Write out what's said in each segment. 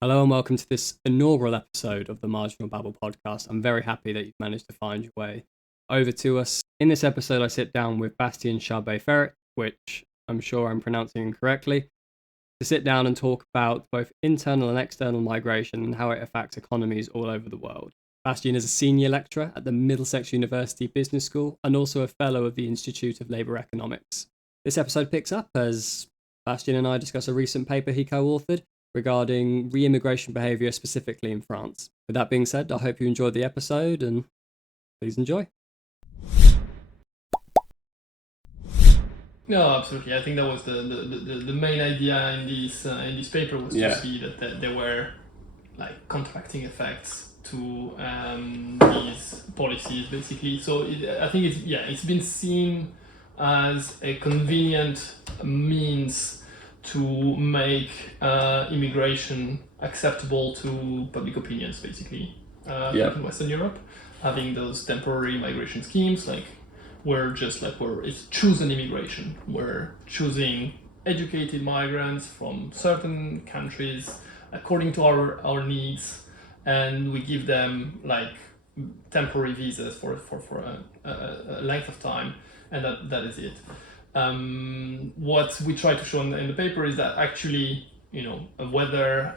Hello and welcome to this inaugural episode of the Marginal Babble podcast. I'm very happy that you've managed to find your way over to us. In this episode, I sit down with Bastien Chab, e-Ferret, which I'm sure I'm pronouncing incorrectly, to sit down and talk about both internal and external migration and how it affects economies all over the world. Bastien is a senior lecturer at the Middlesex University Business School and also a fellow of the Institute of Labour Economics. This episode picks up as Bastien and I discuss a recent paper he co-authored regarding re-immigration behaviour specifically in France. With that being said, I hope you enjoyed the episode and please enjoy. No, absolutely. I think that was the main idea in this paper was to see that there were like contracting effects to these policies basically. So I think it's been seen as a convenient means to make immigration acceptable to public opinions, basically. In Western Europe, having those temporary migration schemes, it's chosen immigration. We're choosing educated migrants from certain countries according to our needs, and we give them like temporary visas for a length of time, and that is it. What we try to show in the paper is that actually, whether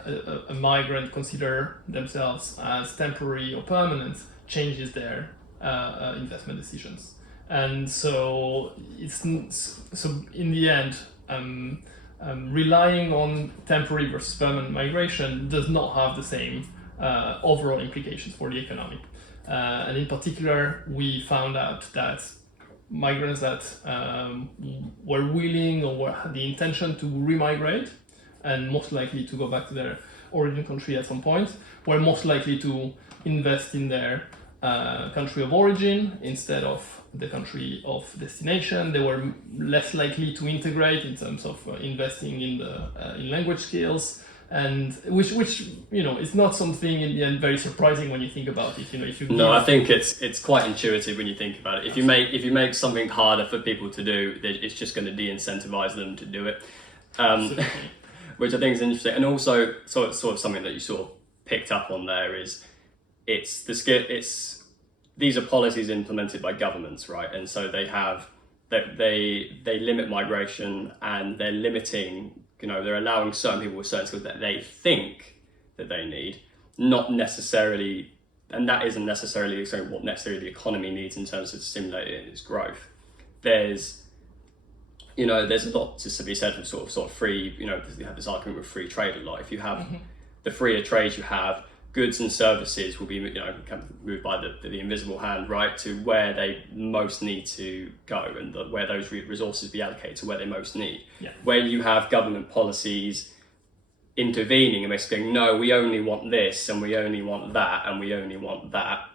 a migrant consider themselves as temporary or permanent changes their investment decisions. And so in the end, relying on temporary versus permanent migration does not have the same overall implications for the economy. And in particular, we found out that migrants that were willing or had the intention to remigrate and most likely to go back to their origin country at some point were most likely to invest in their country of origin instead of the country of destination. They were less likely to integrate in terms of investing in language skills, and which is not something in the end very surprising when you think about it. I think it's quite intuitive when you think about it. If you make something harder for people to do, it's just going to de-incentivize them to do it, which I think is interesting. And also sort of something that you sort of picked up on there is these are policies implemented by governments, right? And so they limit migration, and they're limiting. They're allowing certain people with certain skills that they think that they need, not necessarily, and that isn't necessarily what necessarily the economy needs in terms of stimulating its growth. There's a lot to be said for sort of free. You have this argument with free trade a lot. If you have the freer trade you have, goods and services will be moved by the invisible hand, right, to where they most need to go, and where those resources be allocated to where they most need. When you have government policies intervening and basically saying, no, we only want this and we only want that and we only want that,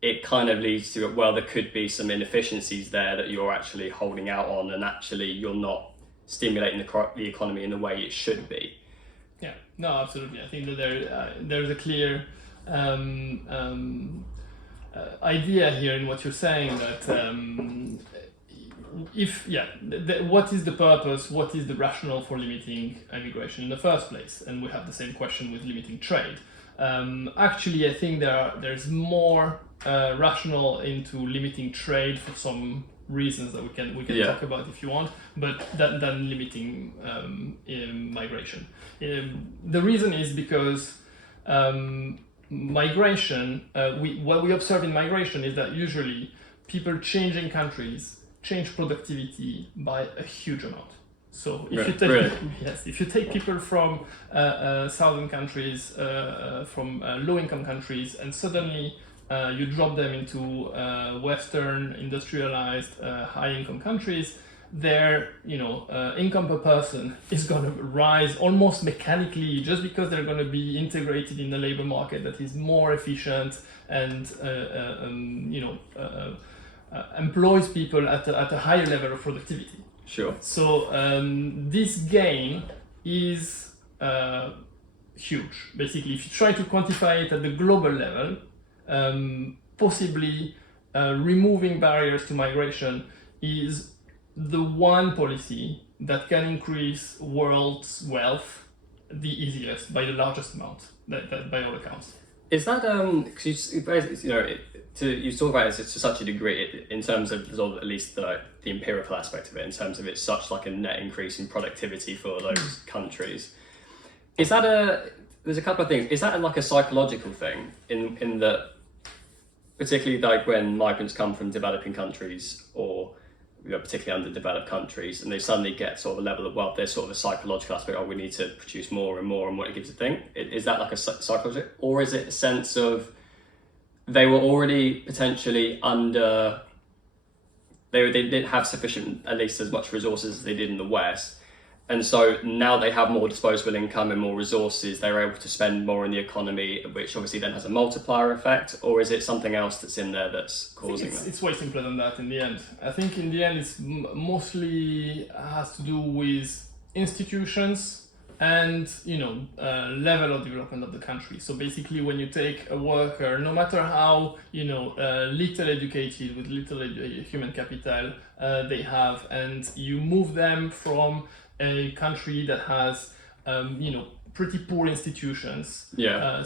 it kind of leads to, well, there could be some inefficiencies there that you're actually holding out on, and actually you're not stimulating the economy in the way it should be. Yeah, no, absolutely. I think that there's a clear idea here in what you're saying, that what is the purpose, what is the rationale for limiting immigration in the first place? And we have the same question with limiting trade. Actually, I think there's more rationale into limiting trade for some reasons that we can talk about if you want, but than limiting migration. The reason is because migration, what we observe in migration is that usually people changing countries change productivity by a huge amount. So if you take people from southern countries, from low-income countries, and suddenly you drop them into Western industrialized high-income countries, their income per person is going to rise almost mechanically, just because they're going to be integrated in the labor market that is more efficient and employs people at a higher level of productivity. Sure. So this gain is huge. Basically, if you try to quantify it at the global level, possibly removing barriers to migration is the one policy that can increase world's wealth the easiest by the largest amount, that by all accounts. Is that because you talk about it to such a degree in terms of sort of at least the empirical aspect of it, in terms of it's such like a net increase in productivity for those countries. Is that there's a couple of things. Is that like a psychological thing in that, particularly like when migrants come from developing countries or particularly underdeveloped countries, and they suddenly get sort of a level of wealth, there's sort of a psychological aspect, we need to produce more and more, and what it gives a thing. Is that like a psychological, or is it a sense of they were already potentially they didn't have sufficient, at least as much resources as they did in the West, and so now they have more disposable income and more resources, they're able to spend more in the economy, which obviously then has a multiplier effect? Or is it something else that's in there that's causing that? It's way simpler than that in the end. I think in the end it's mostly has to do with institutions and level of development of the country. So basically, when you take a worker, no matter how little educated, with little human capital they have, and you move them from a country that has pretty poor institutions. And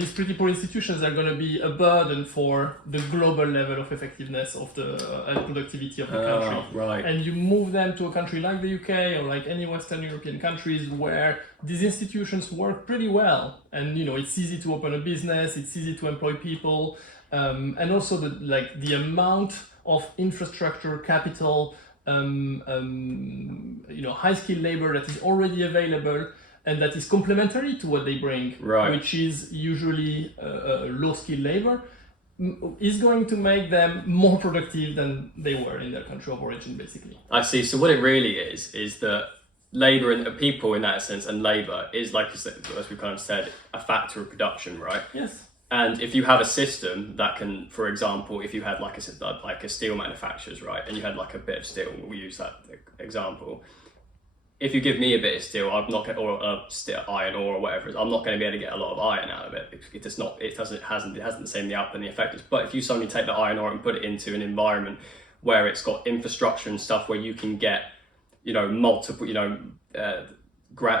these pretty poor institutions are going to be a burden for the global level of effectiveness of the productivity of the country. Right. And you move them to a country like the UK or like any Western European countries where these institutions work pretty well, and it's easy to open a business, it's easy to employ people, and also the amount of infrastructure, capital, high-skilled labor that is already available and that is complementary to what they bring, which is usually low-skilled labor, is going to make them more productive than they were in their country of origin, basically. I see. So what it really is that labor and people in that sense, and labor is, like as we kind of said, a factor of production, right? Yes. And if you have a system that can, for example, if you had like a steel manufacturers, right, and you had like a bit of steel, we use that example. If you give me a bit of steel, I'm not going, or iron ore or whatever, I'm not going to be able to get a lot of iron out of it. It hasn't the same output and the effect. But if you suddenly take the iron ore and put it into an environment where it's got infrastructure and stuff where you can get, multiple,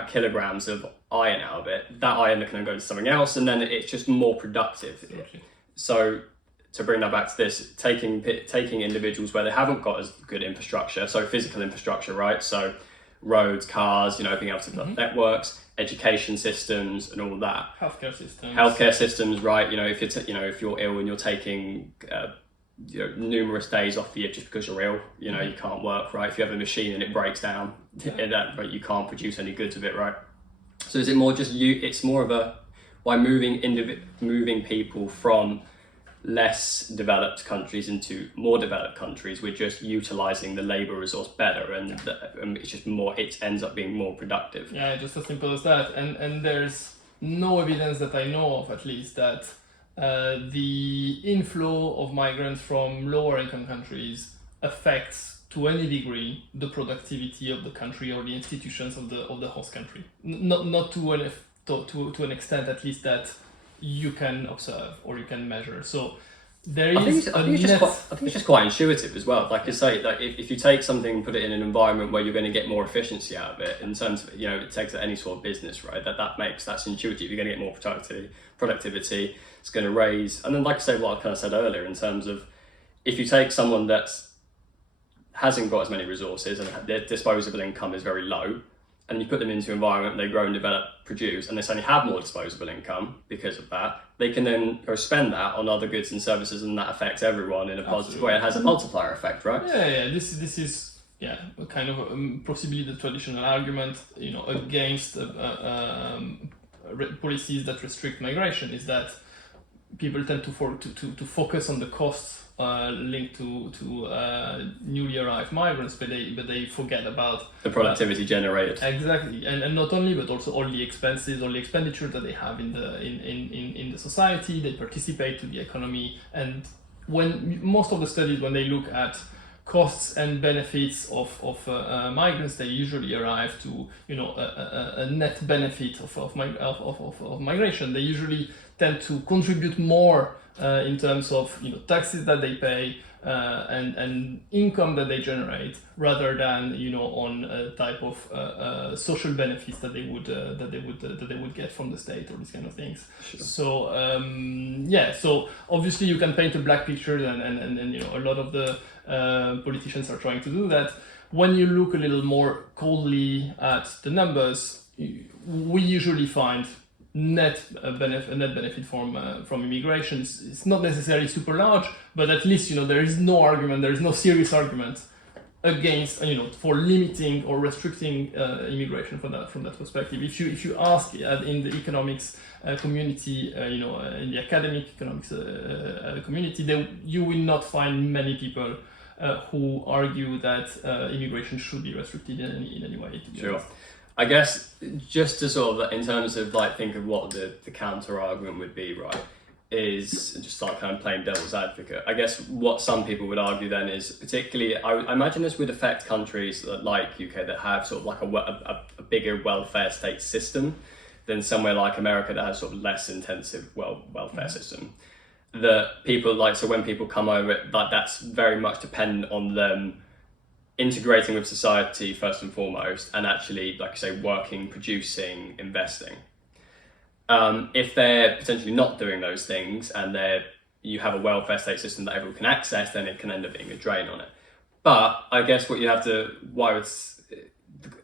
kilograms of iron out of it, that iron can then go into something else, and then it's just more productive. Absolutely. So to bring that back to this, taking individuals where they haven't got as good infrastructure, so physical infrastructure, right? So roads, cars, being able to build networks, education systems, and all of that. Healthcare systems, right? If you're ill and you're taking numerous days off the year just because you're ill, you can't work, right? If you have a machine and it breaks down, you can't produce any goods of it, right? So is it more just it's more of a, by moving people from less developed countries into more developed countries, we're just utilizing the labor resource better, and it's just more, it ends up being more productive. Yeah, just as simple as that. And there's no evidence that I know of, at least, that the inflow of migrants from lower income countries affects to any degree the productivity of the country or the institutions of the host country. Not to an extent, at least, that you can observe or you can measure. So there is. I think it's just quite intuitive as well. Like you say, like if you take something and put it in an environment where you're going to get more efficiency out of it, in terms of it takes any sort of business, right? That's intuitive. You're going to get more productivity. It's going to raise, and then like I say, what I kind of said earlier, in terms of if you take someone that hasn't got as many resources and their disposable income is very low, and you put them into an environment, they grow and develop, produce, and they suddenly have more disposable income because of that, they can then go spend that on other goods and services, and that affects everyone in a positive way. It has a multiplier effect, right? Yeah. This is kind of possibly the traditional argument, against policies that restrict migration, is that people tend to focus on the costs linked to newly arrived migrants, but they forget about the productivity generated. Exactly, and not only, but also all the expenses, all the expenditure that they have in the society. They participate to the economy, and when most of the studies, when they look at costs and benefits of migrants, they usually arrive to a net benefit of migration. They usually tend to contribute more in terms of taxes that they pay, and income that they generate, rather than on a type of social benefits that they would get from the state or these kind of things. Sure. So so obviously you can paint a black picture, and a lot of the politicians are trying to do that. When you look a little more coldly at the numbers, we usually find net benefit from immigration. It's not necessarily super large, but at least there is no serious argument against for limiting or restricting immigration from that perspective. If you ask in the economics community, in the academic economics community, you will not find many people who argue that immigration should be restricted in any way. Sure. I guess just to sort of, in terms of think of what the counter argument would be, right, is just kind of playing devil's advocate. I guess what some people would argue then is, particularly, I imagine this would affect countries like UK that have sort of a bigger welfare state system than somewhere like America that has sort of less intensive welfare system. That people so when people come over, that's very much dependent on them integrating with society first and foremost, and actually, like I say, working, producing, investing. If they're potentially not doing those things, and you have a welfare state system that everyone can access, then it can end up being a drain on it. But I guess what you have to,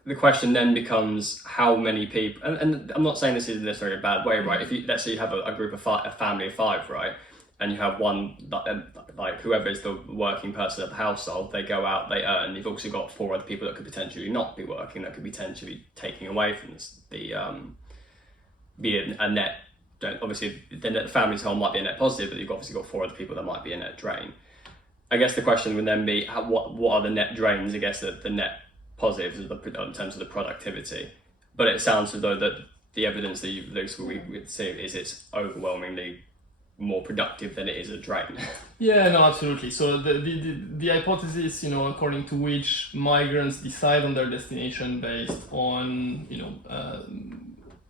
the question then becomes how many people, and I'm not saying this is necessarily a bad way, right? If let's say you have a group of a family of 5, right? And you have one, whoever is the working person of the household, they go out, they earn. You've also got 4 other people that could potentially not be working, that could be potentially taking away from be a net. Obviously, the family's whole might be a net positive, but you've obviously got 4 other people that might be a net drain. I guess the question would then be, what are the net drains? I guess the net positives in terms of the productivity. But it sounds as though that the evidence that we would see is it's overwhelmingly more productive than it is a drain. Yeah, no, absolutely. So the hypothesis, according to which migrants decide on their destination based on,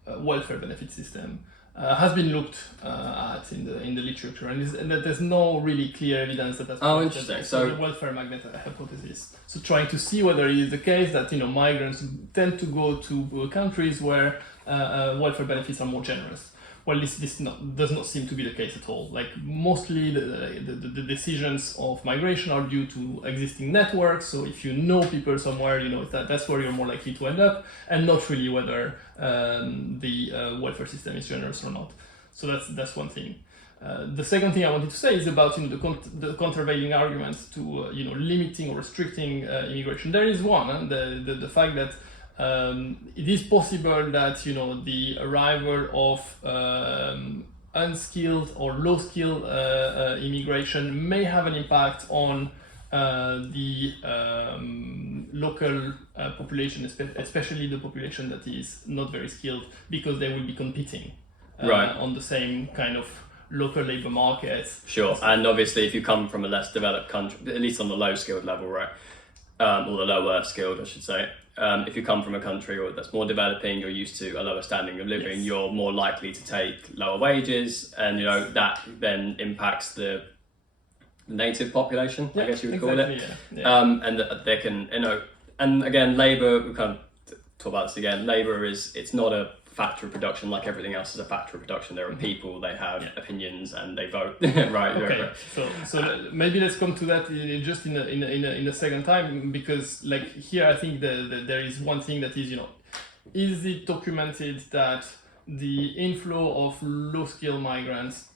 a welfare benefit system, has been looked at in the literature, and there's no really clear evidence that that's interesting. So the welfare magnet hypothesis. So trying to see whether it is the case that migrants tend to go to countries where welfare benefits are more generous. Well, this does not seem to be the case at all. Mostly the decisions of migration are due to existing networks. So if you know people somewhere, that's where you're more likely to end up, and not really whether the welfare system is generous or not. So that's one thing. The second thing I wanted to say is about the countervailing argument to limiting or restricting immigration. There is one, the fact that it is possible that the arrival of unskilled or low-skilled immigration may have an impact on the local population, especially the population that is not very skilled, because they will be competing on the same kind of local labor markets. Sure, and obviously if you come from a less developed country, at least on the low-skilled level, right, or the lower skilled, I should say, if you come from a country that's more developing, you're used to a lower standing of living, yes, you're more likely to take lower wages, and that then impacts the native population, I guess you would call it. Yeah. And that they can, and again, labour, we kind of talk about this again, labour it's not a factor of production like everything else is a factor of production. There are people, they have opinions, and they vote. Right. Okay. So maybe let's come to that just in a second time, because here I think there is one thing that is is it documented that the inflow of low-skilled migrants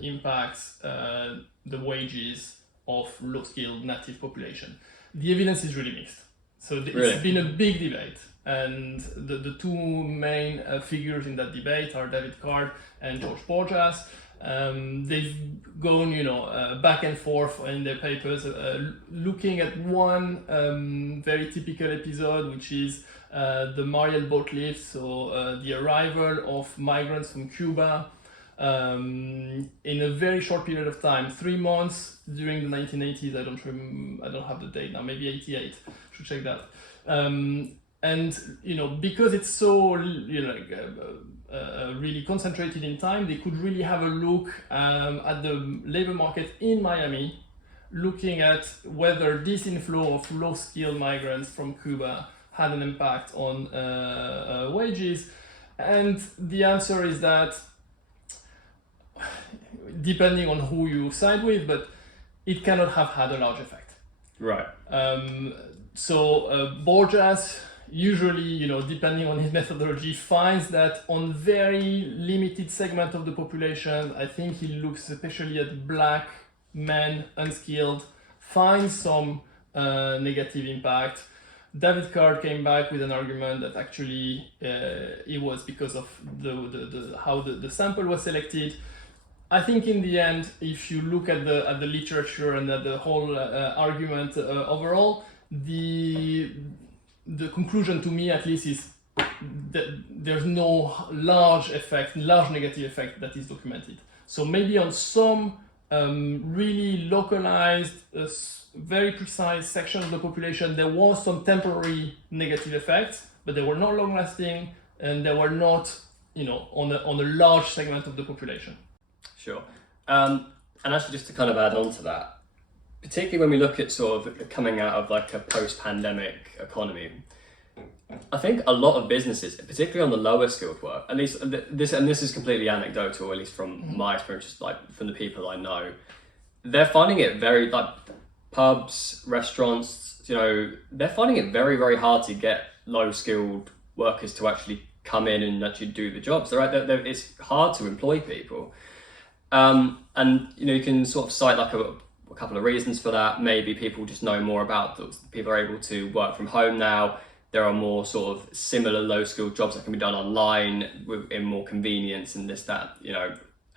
impacts the wages of low-skilled native population? The evidence is really mixed. So it's been a big debate. And the 2 main figures in that debate are David Card and George Porjas. They've gone, back and forth in their papers, looking at one very typical episode, which is the Mariel boat lift, so the arrival of migrants from Cuba in a very short period of time, 3 months during the 1980s. I don't have the date now. Maybe 88. Should check that. And because it's so really concentrated in time, they could really have a look at the labor market in Miami looking at whether this inflow of low-skilled migrants from Cuba had an impact on wages. And the answer is that, depending on who you side with, but it cannot have had a large effect. Right. So Borjas usually, depending on his methodology, finds that on very limited segment of the population, I think he looks especially at black men, unskilled, finds some negative impact. David Card came back with an argument that actually it was because of how the sample was selected. I think in the end, if you look at the literature and at the whole argument overall, the conclusion to me at least is that there's no large negative effect that is documented. So maybe on some really localized, very precise section of the population, there was some temporary negative effects, but they were not long lasting, and they were not, on a large segment of the population. Sure. And actually, just to kind of add on to that, particularly when we look at sort of coming out of like a post-pandemic economy, I think a lot of businesses, particularly on the lower skilled work, at least this is completely anecdotal, at least from my experience, just like from the people I know, they're finding it very, like pubs, restaurants, they're finding it very, very hard to get low skilled workers to actually come in and actually do the jobs. It's hard to employ people. And you can sort of cite like a couple of reasons for that. Maybe people just know more about those. People are able to work from home now. There are more sort of similar low skilled jobs that can be done online in more convenience and this, that,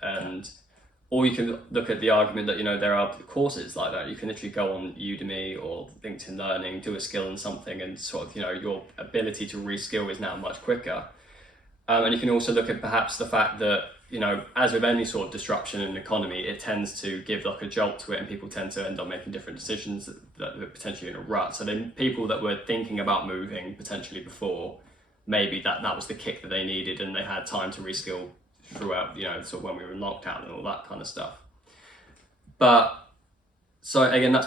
and or you can look at the argument that, there are courses like that. You can literally go on Udemy or LinkedIn Learning, do a skill in something, and sort of, your ability to reskill is now much quicker. And you can also look at perhaps the fact that, as with any sort of disruption in the economy, it tends to give like a jolt to it, and people tend to end up making different decisions that are potentially in a rut. So then people that were thinking about moving potentially before, maybe that was the kick that they needed, and they had time to reskill throughout, sort of when we were in lockdown and all that kind of stuff. But so again, that's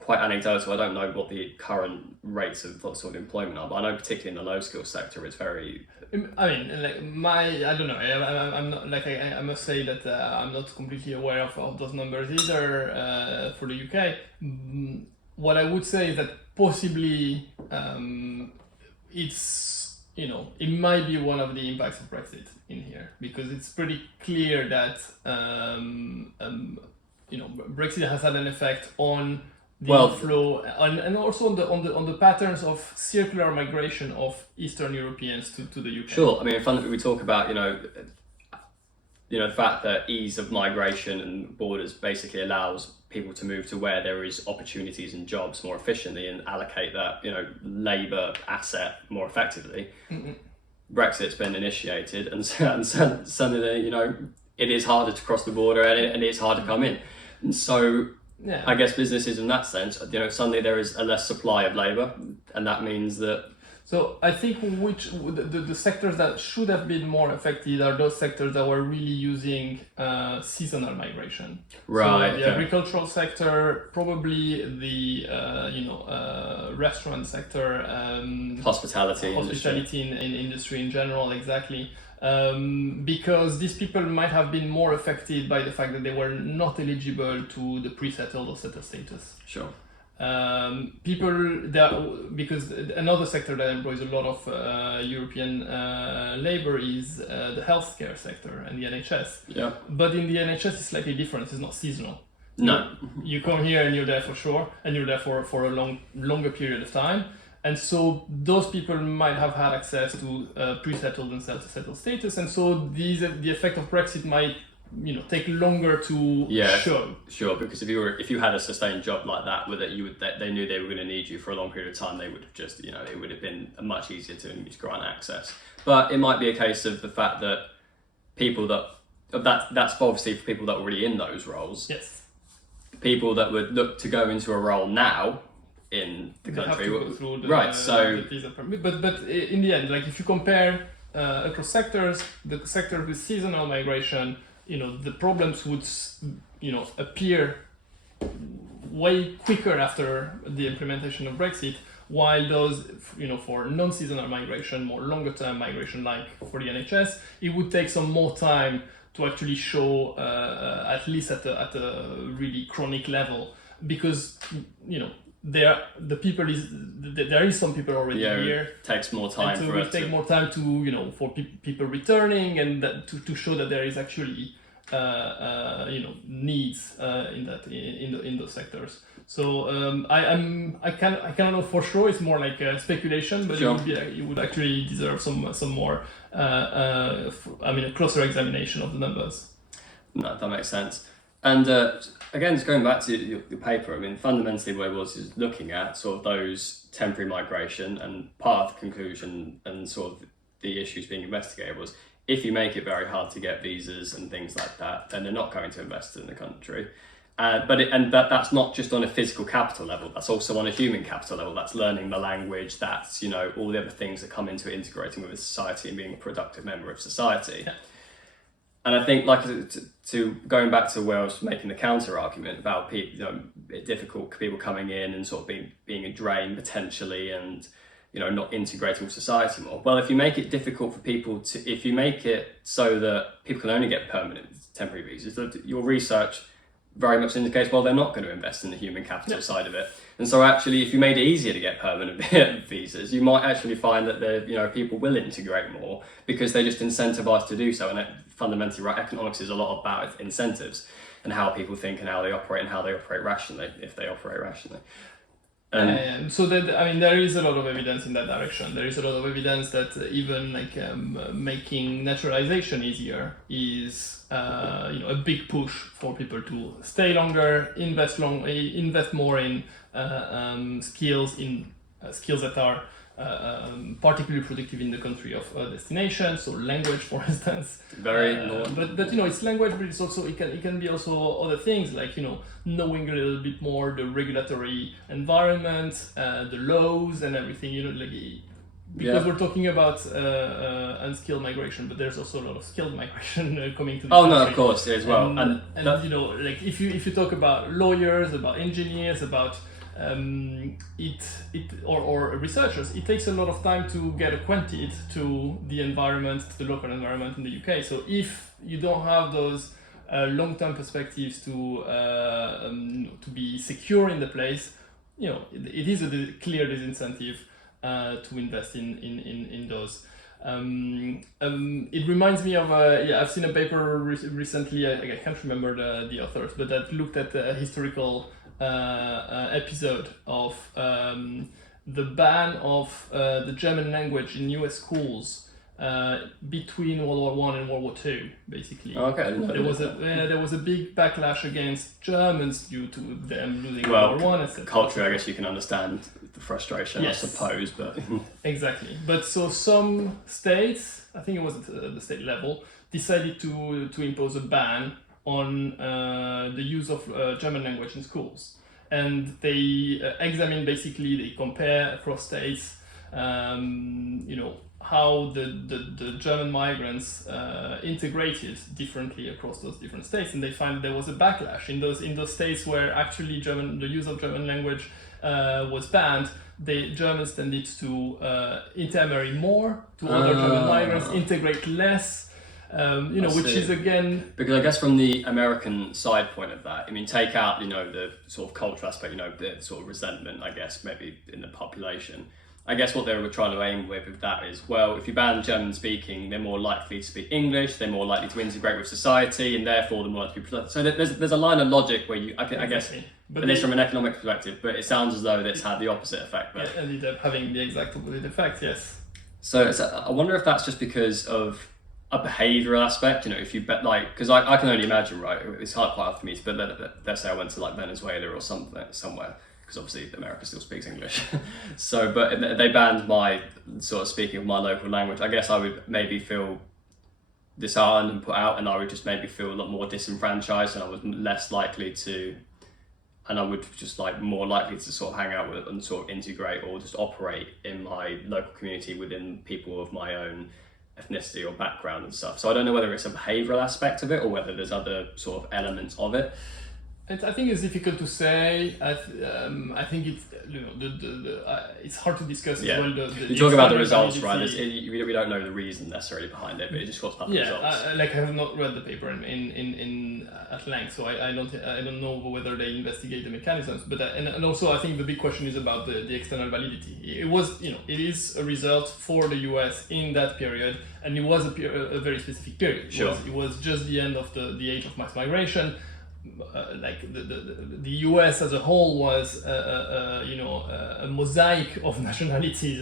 quite anecdotal. I don't know what the current rates of sort of employment are, but I know particularly in the low skill sector, it's very. I mean, I don't know. I'm not like I must say that I'm not completely aware of those numbers either for the UK. What I would say is that possibly it's it might be one of the impacts of Brexit in here, because it's pretty clear that Brexit has had an effect on the flow and also on the patterns of circular migration of Eastern Europeans to the UK. Sure. I mean, fundamentally, we talk about the fact that ease of migration and borders basically allows people to move to where there is opportunities and jobs more efficiently and allocate that labour asset more effectively. Mm-hmm. Brexit's been initiated, and suddenly it is harder to cross the border, and it's hard to come in. And so, yeah. I guess businesses in that sense, suddenly there is a less supply of labour, and that means that. So I think the sectors that should have been more affected are those sectors that were really using seasonal migration. Right. So the agricultural sector, probably the restaurant sector, hospitality in industry in general, exactly. Because these people might have been more affected by the fact that they were not eligible to the pre-settled or settled status. Sure. Because another sector that employs a lot of European labor is the healthcare sector and the NHS. Yeah. But in the NHS, it's slightly different. It's not seasonal. No. You come here and you're there for sure, and you're there for a longer period of time. And so those people might have had access to pre-settled and settled status, and so the effect of Brexit might take longer to show. Sure, because if you had a sustained job like that, they knew they were going to need you for a long period of time, they would have just it would have been much easier to grant access. But it might be a case of the fact that that's obviously for people that are already in those roles. Yes. People that would look to go into a role now in the country, right? So, but in the end, like if you compare across sectors, the sector with seasonal migration, the problems would appear way quicker after the implementation of Brexit, while those, for non-seasonal migration, more longer-term migration, like for the NHS, it would take some more time to actually show, at least at a really chronic level, because there is some people already here. It takes more time and so it take more time to for people returning, and to show that there is actually needs in those sectors. So I cannot know for sure. It's more like a speculation, but sure. it would actually deserve some more a closer examination of the numbers. No, that makes sense. And again, just going back to your paper, I mean, fundamentally what it was is looking at sort of those temporary migration, and part of the conclusion and sort of the issues being investigated was, if you make it very hard to get visas and things like that, then they're not going to invest in the country. That's not just on a physical capital level, that's also on a human capital level. That's learning the language, that's all the other things that come into integrating with society and being a productive member of society. Yeah. And I think, like, to going back to where I was making the counter argument about people, difficult people coming in and sort of being a drain potentially, and not integrating with society more. Well, if you make it difficult for people if you make it so that people can only get permanent temporary visas, your research very much indicates, well, they're not going to invest in the human capital side of it. And so actually, if you made it easier to get permanent visas, you might actually find that people will integrate more, because they're just incentivized to do so. And fundamentally, right, economics is a lot about incentives and how people think and how they operate rationally, if they operate rationally. So there is a lot of evidence in that direction. There is a lot of evidence that even making naturalization easier is a big push for people to stay longer, invest more in skills that are particularly productive in the country of destination. So language, for instance. Very but it's language, but it's also it can be also other things, like knowing a little bit more the regulatory environment, the laws and everything. Because we're talking about unskilled migration, but there's also a lot of skilled migration coming to the country. No, of course, as well. And if you talk about lawyers, about engineers, about or researchers, it takes a lot of time to get acquainted to the environment, to the local environment in the UK. So if you don't have those long-term perspectives to be secure in the place, it is a clear disincentive to invest in those. It reminds me of I've seen a paper recently. I can't remember the authors, but that looked at a historical episode of the ban of the German language in US schools between World War I and World War II, basically. Okay. There was a big backlash against Germans due to them losing World War I, etc. Culture, I guess you can understand the frustration, yes. I suppose, but exactly. But so some states, I think it was at the state level, decided to impose a ban on the use of German language in schools. And they they compare across states, how the German migrants integrated differently across those different states. And they find there was a backlash in those states where actually the use of German language was banned. The Germans tended to intermarry more to other German migrants, integrate less. Which is again, because I guess from the American side point of that, I mean, take out the sort of cultural aspect, the sort of resentment, I guess maybe in the population. I guess what they were trying to aim with that is, well, if you ban German speaking, they're more likely to speak English, they're more likely to integrate with society, and therefore they're more likely to be productive. So there's a line of logic where I guess, but it's from an economic perspective, but it sounds as though it's had the opposite effect. But ended up having the exact opposite effect, yes. So I wonder if that's just because of a behavioural aspect, if you bet, because I can only imagine, right? It's quite hard for me to, but let's say I went to Venezuela or somewhere, because obviously America still speaks English. So, but they banned my sort of speaking of my local language. I guess I would maybe feel disheartened and put out, and I would just maybe feel a lot more disenfranchised, and I was less likely to, and I would just more likely to sort of hang out with and sort of integrate or just operate in my local community within people of my own ethnicity or background and stuff. So I don't know whether it's a behavioural aspect of it or whether there's other sort of elements of it. I think it's difficult to say. I think it's it's hard to discuss as well. You talk about the results, right? We don't know the reason necessarily behind it, but it just what's about the results. I have not read the paper in at length, so I don't know whether they investigate the mechanisms. But and also I think the big question is about the external validity. It is a result for the US in that period, and it was a very specific period. Sure. It was just the end of the age of mass migration. Like the US as a whole was a mosaic of nationalities.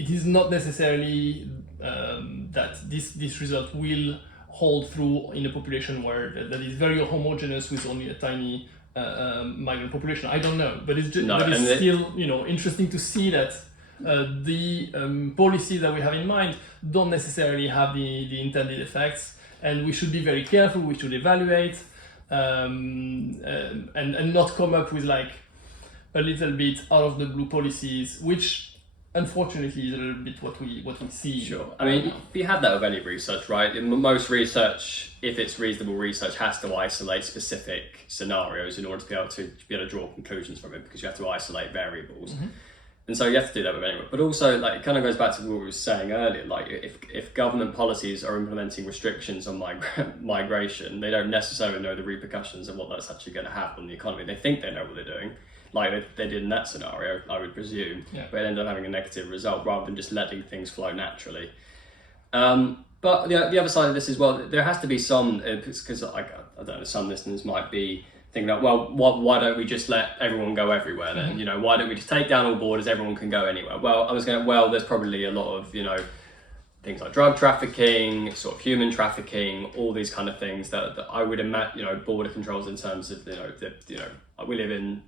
It is not necessarily that this result will hold through in a population that is very homogeneous with only a tiny migrant population. I don't know, but it's still interesting to see that the policies that we have in mind don't necessarily have the intended effects. And we should be very careful. We should evaluate and not come up with like a little bit out of the blue policies, which unfortunately is a little bit what we see. Sure. I mean, you had that with any research, right? Most research, if it's reasonable research, has to isolate specific scenarios in order to be able to draw conclusions from it, because you have to isolate variables. Mm-hmm. And so you have to do that with anyone. But also, like, it kind of goes back to what we were saying earlier. Like, if government policies are implementing restrictions on migration, they don't necessarily know the repercussions of what that's actually going to have on the economy. They think they know what they're doing, like they did in that scenario, I would presume. Yeah. But it ended up having a negative result rather than just letting things flow naturally. But the other side of this is, well, there has to be some, because I don't know, some listeners might be thinking that, well, why don't we just let everyone go everywhere then? Mm-hmm. Why don't we just take down all borders, everyone can go anywhere? Well, there's probably a lot of, things like drug trafficking, sort of human trafficking, all these kind of things that I would imagine, border controls in terms of, we live in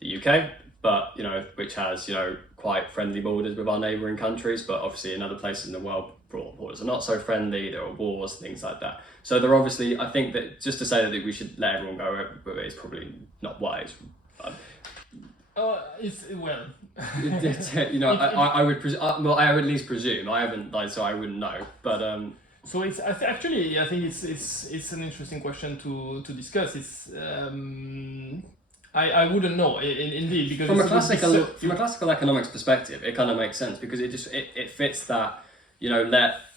the UK, but, which has, quite friendly borders with our neighbouring countries, but obviously in other places in the world, borders are not so friendly, there are wars, things like that. So they're obviously, I think that just to say that we should let everyone go is probably not wise. It's well. I would I would at least presume. I haven't, so I wouldn't know. But so it's actually, I think it's an interesting question to discuss. It's I wouldn't know indeed, because from a classical economics perspective, it kind of makes sense, because it fits that.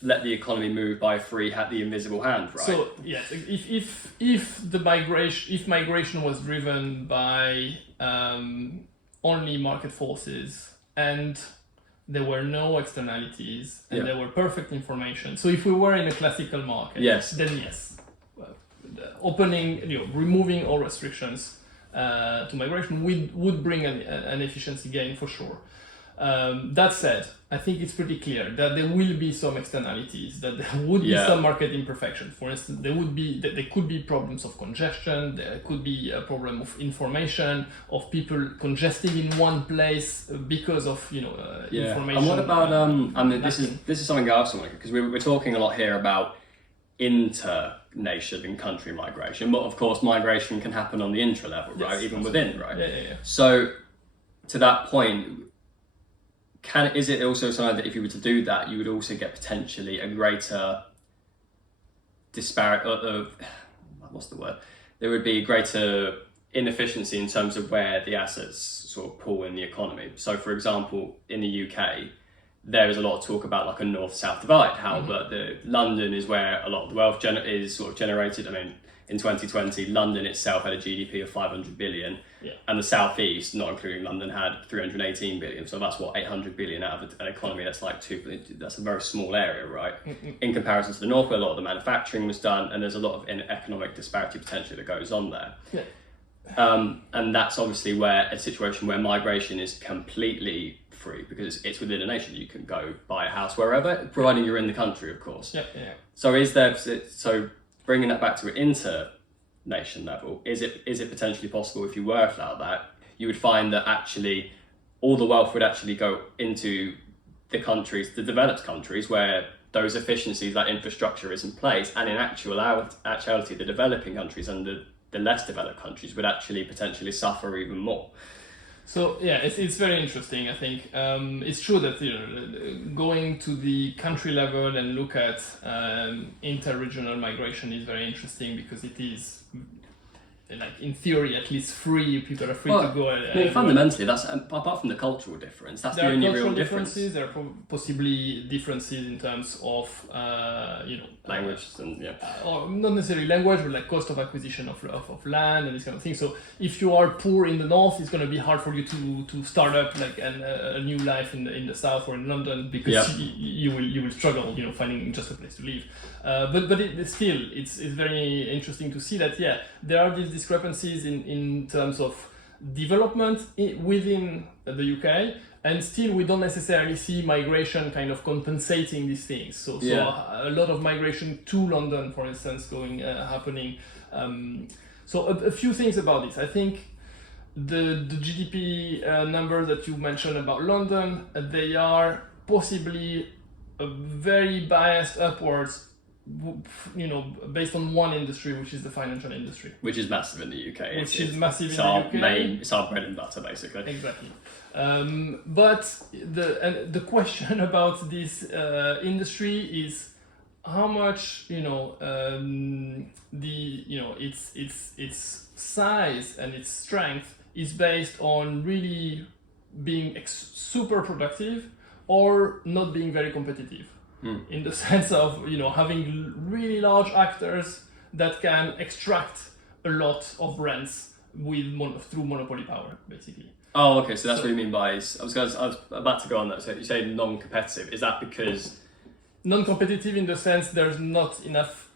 Let the economy move by the invisible hand, right? So yes, if migration was driven by only market forces and there were no externalities and there were perfect information. So if we were in a classical market, then yes, opening, removing all restrictions to migration would bring an efficiency gain for sure. That said, I think it's pretty clear that there will be some externalities, that there would be some market imperfections. For instance, there could be problems of congestion, there could be a problem of information, of people congesting in one place because of information. And what about this is something else, because we're talking a lot here about inter-nation and country migration, but of course migration can happen on the intra-level, right? Even within, right? Yeah. So to that point, is it also something that if you were to do that, you would also get potentially a greater there would be greater inefficiency in terms of where the assets sort of pool in the economy. So for example, in the UK, there is a lot of talk about like a north-south divide, how London is where a lot of the wealth is sort of generated. I mean, in 2020, London itself had a GDP of 500 billion, and the southeast, not including London, had 318 billion. So that's 800 billion out of an economy that's like 2 billion. That's a very small area, right? In comparison to the north, where a lot of the manufacturing was done, and there's a lot of economic disparity potentially that goes on there. And that's obviously where a situation where migration is completely free, because it's within a nation. You can go buy a house wherever, providing you're in the country, of course. So bringing that back to an inter-nation level, is it potentially possible, if you were to allow that, you would find that actually all the wealth would actually go into the countries, the developed countries, where those efficiencies, that infrastructure is in place, and in actuality, the developing countries and the less developed countries would actually potentially suffer even more? So yeah, it's very interesting. I think it's true that going to the country level and look at inter-regional migration is very interesting because it is like in theory at least free. People are free to go. I mean, fundamentally, that's apart from the cultural difference. That's the only real difference. There are possibly differences in terms of language and or not necessarily language, but like cost of acquisition of land and this kind of thing. So if you are poor in the north, it's going to be hard for you to start up like a new life in the south or in London because you will struggle, finding just a place to live. But it's very interesting to see that there are these discrepancies in terms of development within the UK, and still we don't necessarily see migration kind of compensating these things. So a lot of migration to London, for instance, happening. So a few things about this. I think the GDP numbers that you mentioned about London, they are possibly very biased upwards, based on one industry, which is the financial industry, which is massive in the UK. It's our bread and butter, basically. Exactly. But the question about this industry is how much its size and its strength is based on really being super productive or not being very competitive. In the sense of having really large actors that can extract a lot of rents through monopoly power, basically. Oh, okay. So that's what you mean by. I was about to go on that. So you say non-competitive. Is that because non-competitive in the sense there's not enough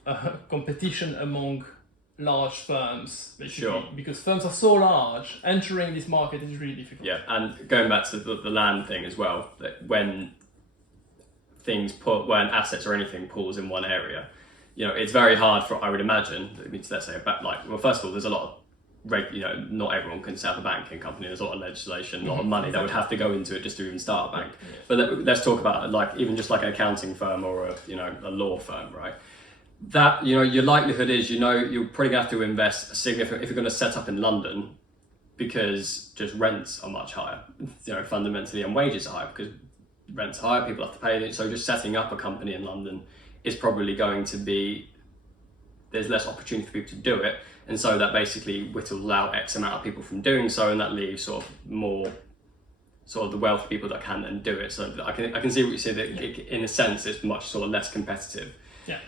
competition among large firms, basically, sure. Because firms are so large, entering this market is really difficult. Yeah, and going back to the land thing as well, that when assets or anything pools in one area, it's very hard for, I would imagine, let's say first of all, there's a lot of not everyone can set up a banking company. There's a lot of legislation, a lot of money that would have to go into it just to even start a bank. Yeah. But let's talk about even just like an accounting firm or a law firm, right? That your likelihood is you're probably gonna have to invest a significant if you're going to set up in London, because just rents are much higher, fundamentally, and wages are higher because rent's higher, people have to pay it. So just setting up a company in London is probably going to be, there's less opportunity for people to do it, and so that basically whittles out X amount of people from doing so, and that leaves sort of more the wealthy people that can then do it. So I can see what you say, that in a sense it's much sort of less competitive. Yeah.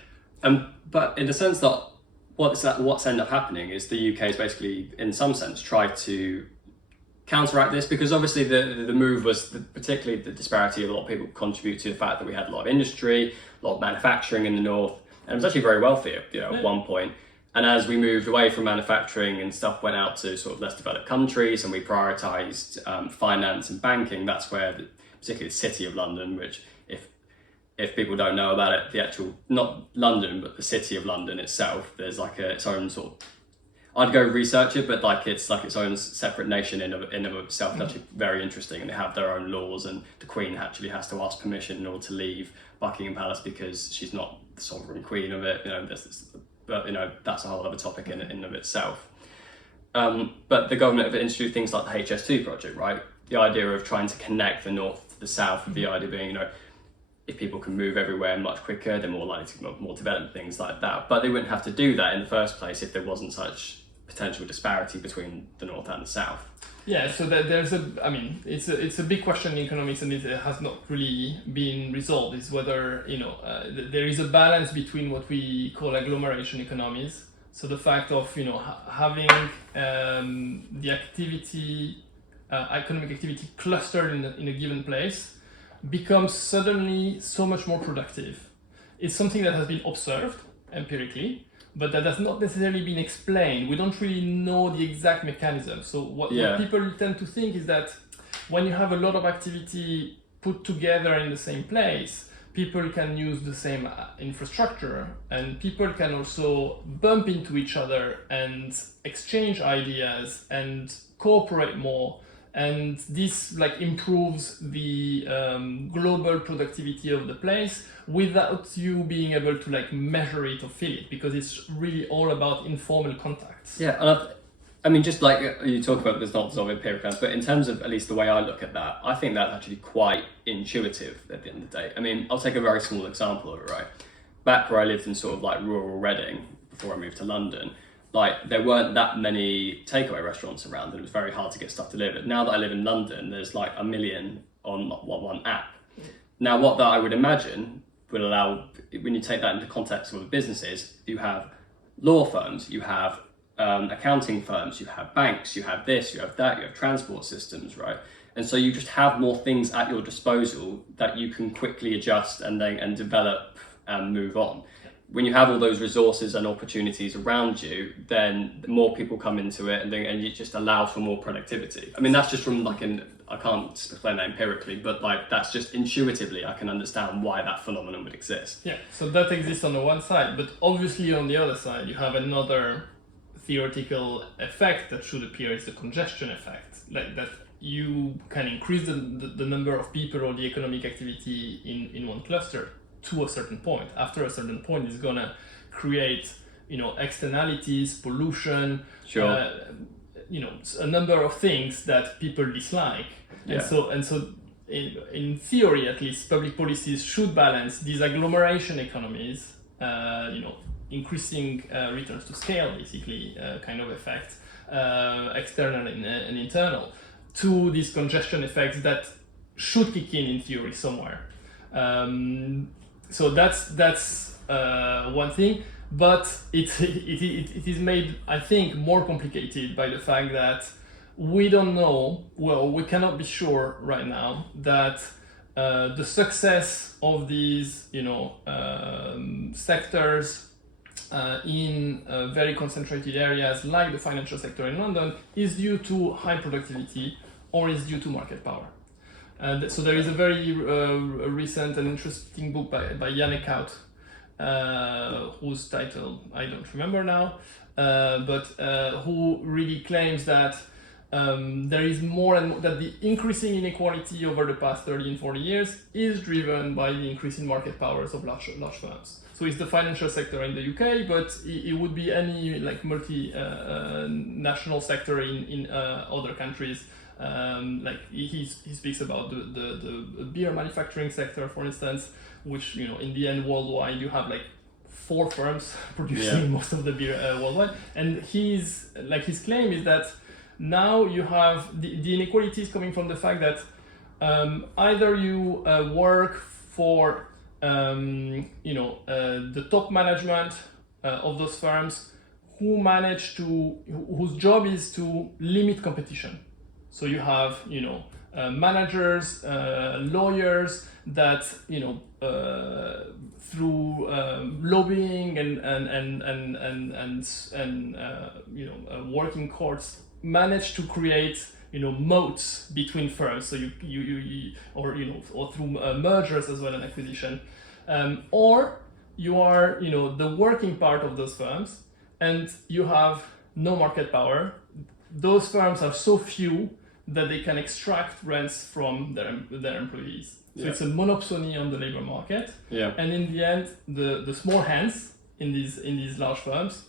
But in the sense that what's ended up happening is the UK is basically, in some sense, tried to counteract this, because obviously the move was particularly the disparity of a lot of people contribute to the fact that we had a lot of industry, a lot of manufacturing in the north, and it was actually very wealthy at one point. And as we moved away from manufacturing and stuff went out to sort of less developed countries, and we prioritised finance and banking, that's where particularly the City of London, which if people don't know about it, the actual, not London, but the City of London itself, there's like its own sort of, I'd go research it, but it's like its own separate nation in of itself. It's actually very interesting, and they have their own laws, and the Queen actually has to ask permission in order to leave Buckingham Palace because she's not the sovereign queen of it. But that's a whole other topic in of itself. But the government have introduced things like the HS2 project, right? The idea of trying to connect the north to the south, with the idea being, if people can move everywhere much quicker, they're more likely to more developed, things like that. But they wouldn't have to do that in the first place if there wasn't such potential disparity between the north and the south. Yeah, so it's a big question in economics, and it has not really been resolved, is whether there is a balance between what we call agglomeration economies. So the fact of having the economic activity clustered in a given place becomes suddenly so much more productive. It's something that has been observed empirically, but that has not necessarily been explained. We don't really know the exact mechanism. So what people tend to think is that when you have a lot of activity put together in the same place, people can use the same infrastructure, and people can also bump into each other and exchange ideas and cooperate more. And this improves the global productivity of the place without you being able to measure it or feel it, because it's really all about informal contacts. Yeah, and I mean, just like you talk about, there's not sort of empirical, but in terms of at least the way I look at that, I think that's actually quite intuitive at the end of the day. I mean, I'll take a very small example of it, right? Back where I lived in sort of like rural Reading before I moved to London, like there weren't that many takeaway restaurants around and it was very hard to get stuff delivered. Now that I live in London, there's like 1 million on one app. Now, what that I would imagine would allow, when you take that into context of what business is, you have law firms, you have accounting firms, you have banks, you have this, you have that, you have transport systems, right? And so you just have more things at your disposal that you can quickly adjust and develop and move on. When you have all those resources and opportunities around you, then more people come into it, and it just allows for more productivity. I mean, that's just from I can't explain that empirically, but like that's just intuitively I can understand why that phenomenon would exist. Yeah, so that exists on the one side, but obviously on the other side you have another theoretical effect that should appear is the congestion effect, like that you can increase the number of people or the economic activity in one cluster to a certain point. After a certain point, it's gonna create, externalities, pollution, sure. A number of things that people dislike. Yeah. And so in theory, at least, public policies should balance these agglomeration economies, increasing returns to scale, basically, kind of effect, external and internal, to these congestion effects that should kick in theory somewhere. So that's one thing, but it is made, I think, more complicated by the fact that we don't know, we cannot be sure right now that the success of these sectors in very concentrated areas like the financial sector in London is due to high productivity or is due to market power. So there is a very recent and interesting book by Yannick Out, whose title I don't remember now, but who really claims that there is more and more, that the increasing inequality over the past 30 and 40 years is driven by the increasing market powers of large firms. So it's the financial sector in the UK, but it would be any like multi-national sector in other countries. Like he speaks about the beer manufacturing sector, for instance, which in the end worldwide you have like 4 firms producing most of the beer worldwide, and his claim is that now you have the inequalities coming from the fact that either you work for the top management of those firms whose job is to limit competition. So you have, managers, lawyers that, through lobbying and working courts manage to create, moats between firms. So or through mergers as well and acquisition, or you are, the working part of those firms, and you have no market power. Those firms are so few that they can extract rents from their employees. So it's a monopsony on the labor market. Yeah. And in the end, the small hands in these large firms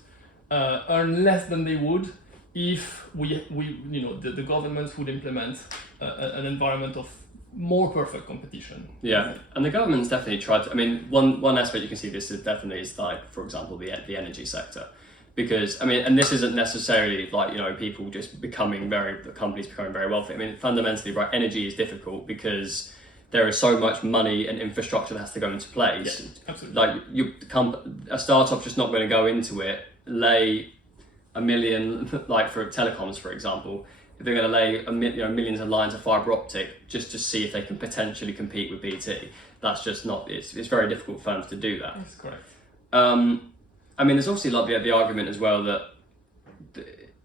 earn less than they would if the governments would implement an environment of more perfect competition. Yeah, and the government's definitely tried to. I mean, one aspect you can see this is definitely like, for example, the energy sector. Because, I mean, and this isn't necessarily like, people just the companies becoming very wealthy. I mean, fundamentally, right, energy is difficult because there is so much money and infrastructure that has to go into place. Yeah, absolutely. Like, a startup's just not going to go into it, lay $1 million, like for telecoms, for example, if they're going to lay millions of lines of fiber optic just to see if they can potentially compete with BT. That's just not, it's very difficult for firms to do that. That's correct. I mean, there's obviously like the argument as well that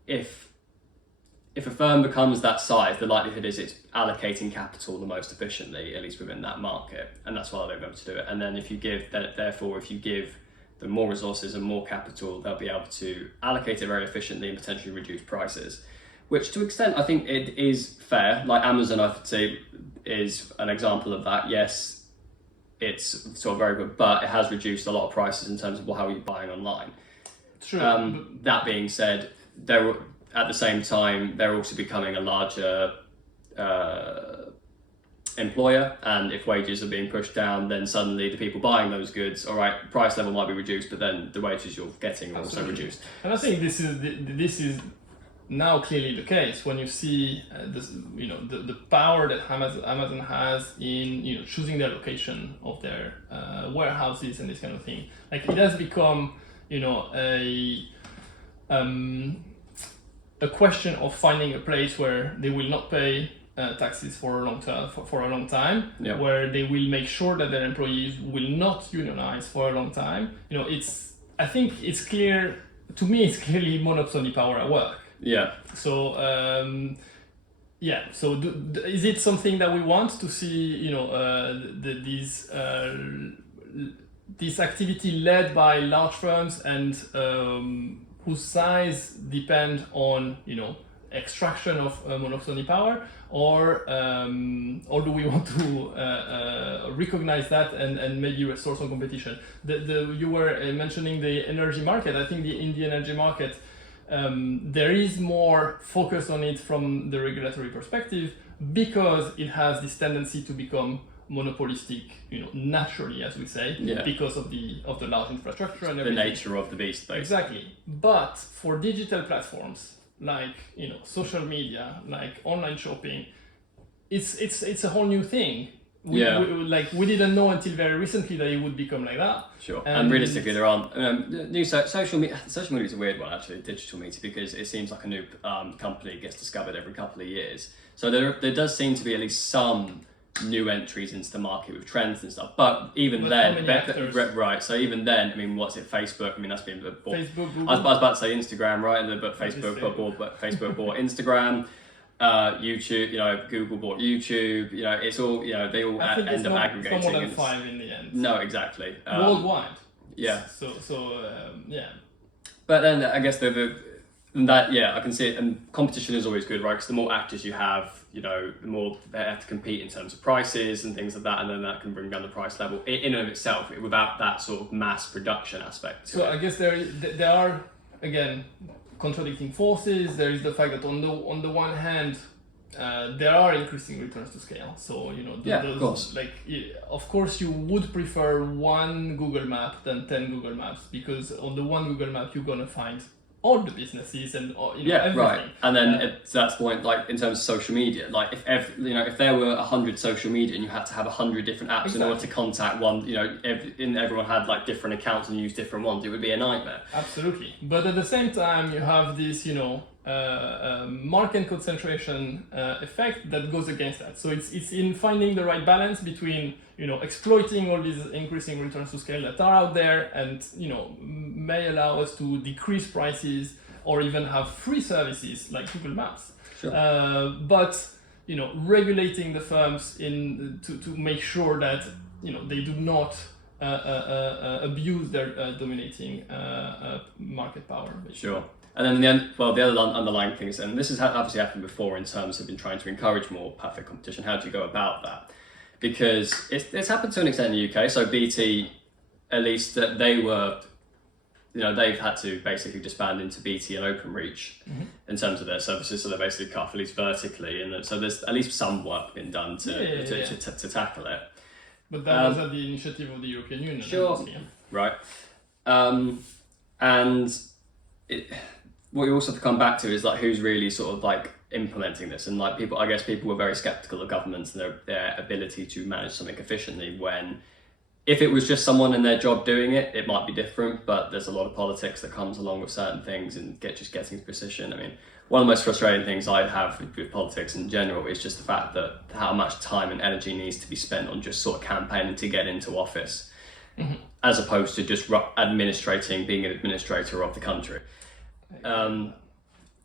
if a firm becomes that size, the likelihood is it's allocating capital the most efficiently, at least within that market, and that's why they'll be able to do it. And then if you give them more resources and more capital, they'll be able to allocate it very efficiently and potentially reduce prices, which to an extent I think it is fair. Like Amazon, I would say, is an example of that. Yes, it's sort of very good, but it has reduced a lot of prices in terms of how you're buying online. True. That being said, there at the same time, they're also becoming a larger employer, and if wages are being pushed down, then suddenly the people buying those goods, all right, price level might be reduced, but then the wages you're getting are also reduced. And I think this is now clearly the case when you see the power that Amazon has in choosing their location of their warehouses and this kind of thing. Like, it has become a question of finding a place where they will not pay taxes for a long time, yeah. where they will make sure that their employees will not unionize for a long time. I think it's clear to me. It's clearly monopoly power at work. Yeah. So So is it something that we want to see? This activity led by large firms and whose size depend on extraction of monopoly power, or do we want to recognize that and maybe restore some competition? You were mentioning the energy market. I think in the energy market, there is more focus on it from the regulatory perspective, because it has this tendency to become monopolistic, naturally, as we say, because of the large infrastructure and everything. The nature of the beast, basically. Exactly. But for digital platforms like social media, like online shopping, it's a whole new thing. We didn't know until very recently that it would become like that. Sure. And realistically, there aren't new social media. Social media is a weird one, actually, digital media, because it seems like a new company gets discovered every couple of years. So there does seem to be at least some new entries into the market with trends and stuff. But even then, right? So even then, I mean, what's it? Facebook. I mean, that's been bought. Facebook, Google. I was about to say Instagram, right? But Facebook bought Instagram. YouTube, Google bought YouTube. It's all they all end up aggregating. It's not more than 5 in the end. No, exactly. Worldwide. Yeah. So. But then I guess I can see it, and competition is always good, right? Because the more actors you have, the more they have to compete in terms of prices and things like that, and then that can bring down the price level in and of itself without that sort of mass production aspect. So I guess there are, again, contradicting forces. There is the fact that on the one hand, there are increasing returns to scale. So of course. Of course, you would prefer one Google Map than 10 Google Maps, because on the one Google Map you're gonna find all the businesses and everything. Right. And then that's the point. Like, in terms of social media, like if there were 100 social media and you had to have 100 different apps in order to contact one, everyone had like different accounts and used different ones, it would be a nightmare. Absolutely. But at the same time, you have this market concentration effect that goes against that. So it's in finding the right balance between exploiting all these increasing returns to scale that are out there, and may allow us to decrease prices or even have free services like Google Maps. Sure. But regulating the firms to make sure that they do not abuse their dominating market power. Basically. Sure. And then the other underlying things, and this has obviously happened before in terms of been trying to encourage more perfect competition. How do you go about that? Because it's happened to an extent in the UK. So BT, at least that they were, they've had to basically disband into BT and OpenReach in terms of their services. So they're basically cut, at least vertically, and so there's at least some work been done to tackle it. But that was at the initiative of the European Union. Sure. Right. And what you also have to come back to is like who's really sort of like implementing this, and like people were very skeptical of governments and their ability to manage something efficiently. When if it was just someone in their job doing it, it might be different, but there's a lot of politics that comes along with certain things and getting precision. I mean, one of the most frustrating things I have with politics in general is just the fact that how much time and energy needs to be spent on just sort of campaigning to get into office, as opposed to just being an administrator of the country. And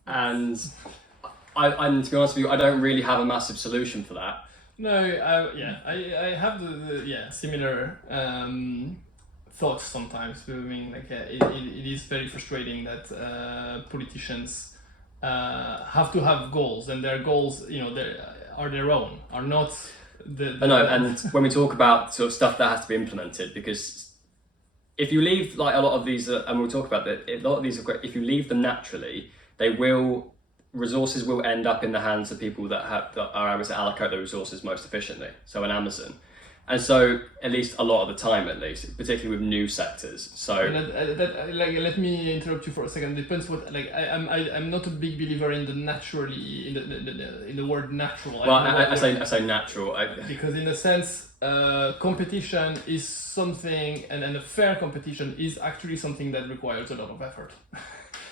to be honest with you, I don't really have a massive solution for that. No, I have the similar thoughts sometimes. I mean, it is very frustrating that politicians have to have goals, and their goals, are their own, are not I know, and when we talk about sort of stuff that has to be implemented, because if you leave like a lot of these, and we'll talk about that, a lot of these are great. If you leave them naturally, they will resources will end up in the hands of people that are able to allocate the resources most efficiently. So in Amazon. And so, at least a lot of the time, at least, particularly with new sectors. So, let me interrupt you for a second. Depends what I'm not a big believer in the naturally in the word natural. Well, I say natural because in a sense, competition is something, and a fair competition is actually something that requires a lot of effort,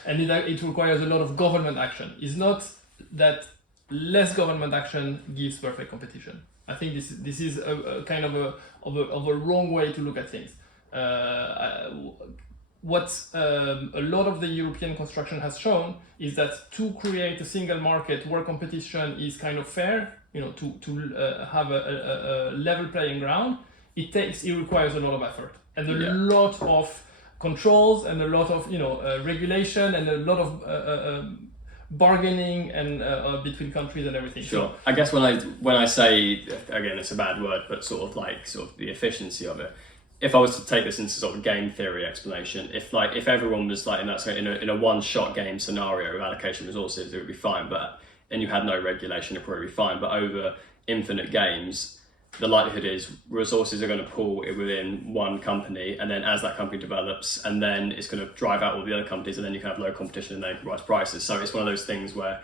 and it requires a lot of government action. It's not that less government action gives perfect competition. I think this is a kind of a wrong way to look at things. What a lot of the European construction has shown is that to create a single market where competition is kind of fair, to have a level playing ground, it requires a lot of effort and a lot of controls and a lot of regulation and a lot of bargaining and between countries and everything. Sure. So, I guess when I say, again, it's a bad word, but sort of the efficiency of it. If I was to take this into sort of game theory explanation, if everyone was like in a one-shot game scenario with allocation resources, it would be fine. And you had no regulation, it'd probably be fine. But over infinite games, the likelihood is resources are going to pool within one company, and then as that company develops, and then it's going to drive out all the other companies, and then you can have low competition and they can rise prices. So it's one of those things where,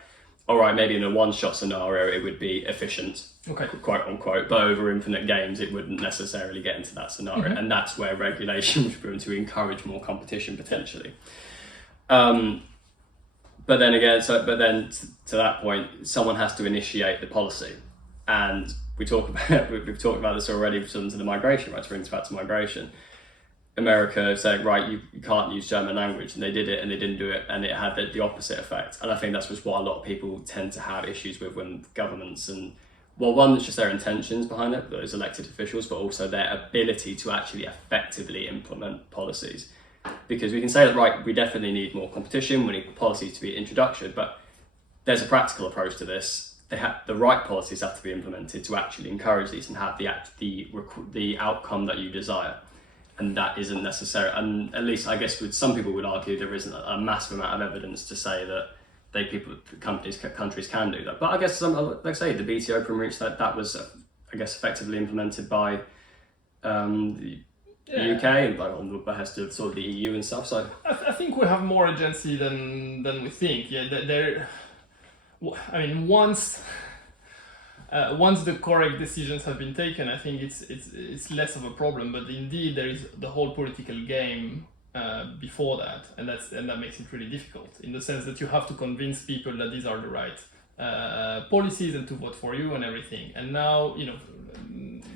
all right, maybe in a one-shot scenario it would be efficient, quote unquote, but over infinite games it wouldn't necessarily get into that scenario, and that's where regulation was proven to encourage more competition potentially. But then to that point, someone has to initiate the policy, and we've talked about this already in terms of the migration, right? To bring this back to migration. America said, right, you can't use German language, and they did it, and they didn't do it, and it had the opposite effect. And I think that's just what a lot of people tend to have issues with when governments one, it's just their intentions behind it, those elected officials, but also their ability to actually effectively implement policies. Because we can say that, right, we definitely need more competition, we need policies to be introduction, but there's a practical approach to this. The right policies have to be implemented to actually encourage these and have the outcome that you desire, and that isn't necessary. And at least I guess some people would argue there isn't a massive amount of evidence to say that countries can do that. But I guess like I say, the BTO Prem-Reach that was I guess effectively implemented by the UK and on the behest of sort of the EU and stuff. So I think we have more agency than we think. I mean, once the correct decisions have been taken, I think it's less of a problem. But indeed, there is the whole political game before that, and that makes it really difficult in the sense that you have to convince people that these are the right policies and to vote for you and everything. And now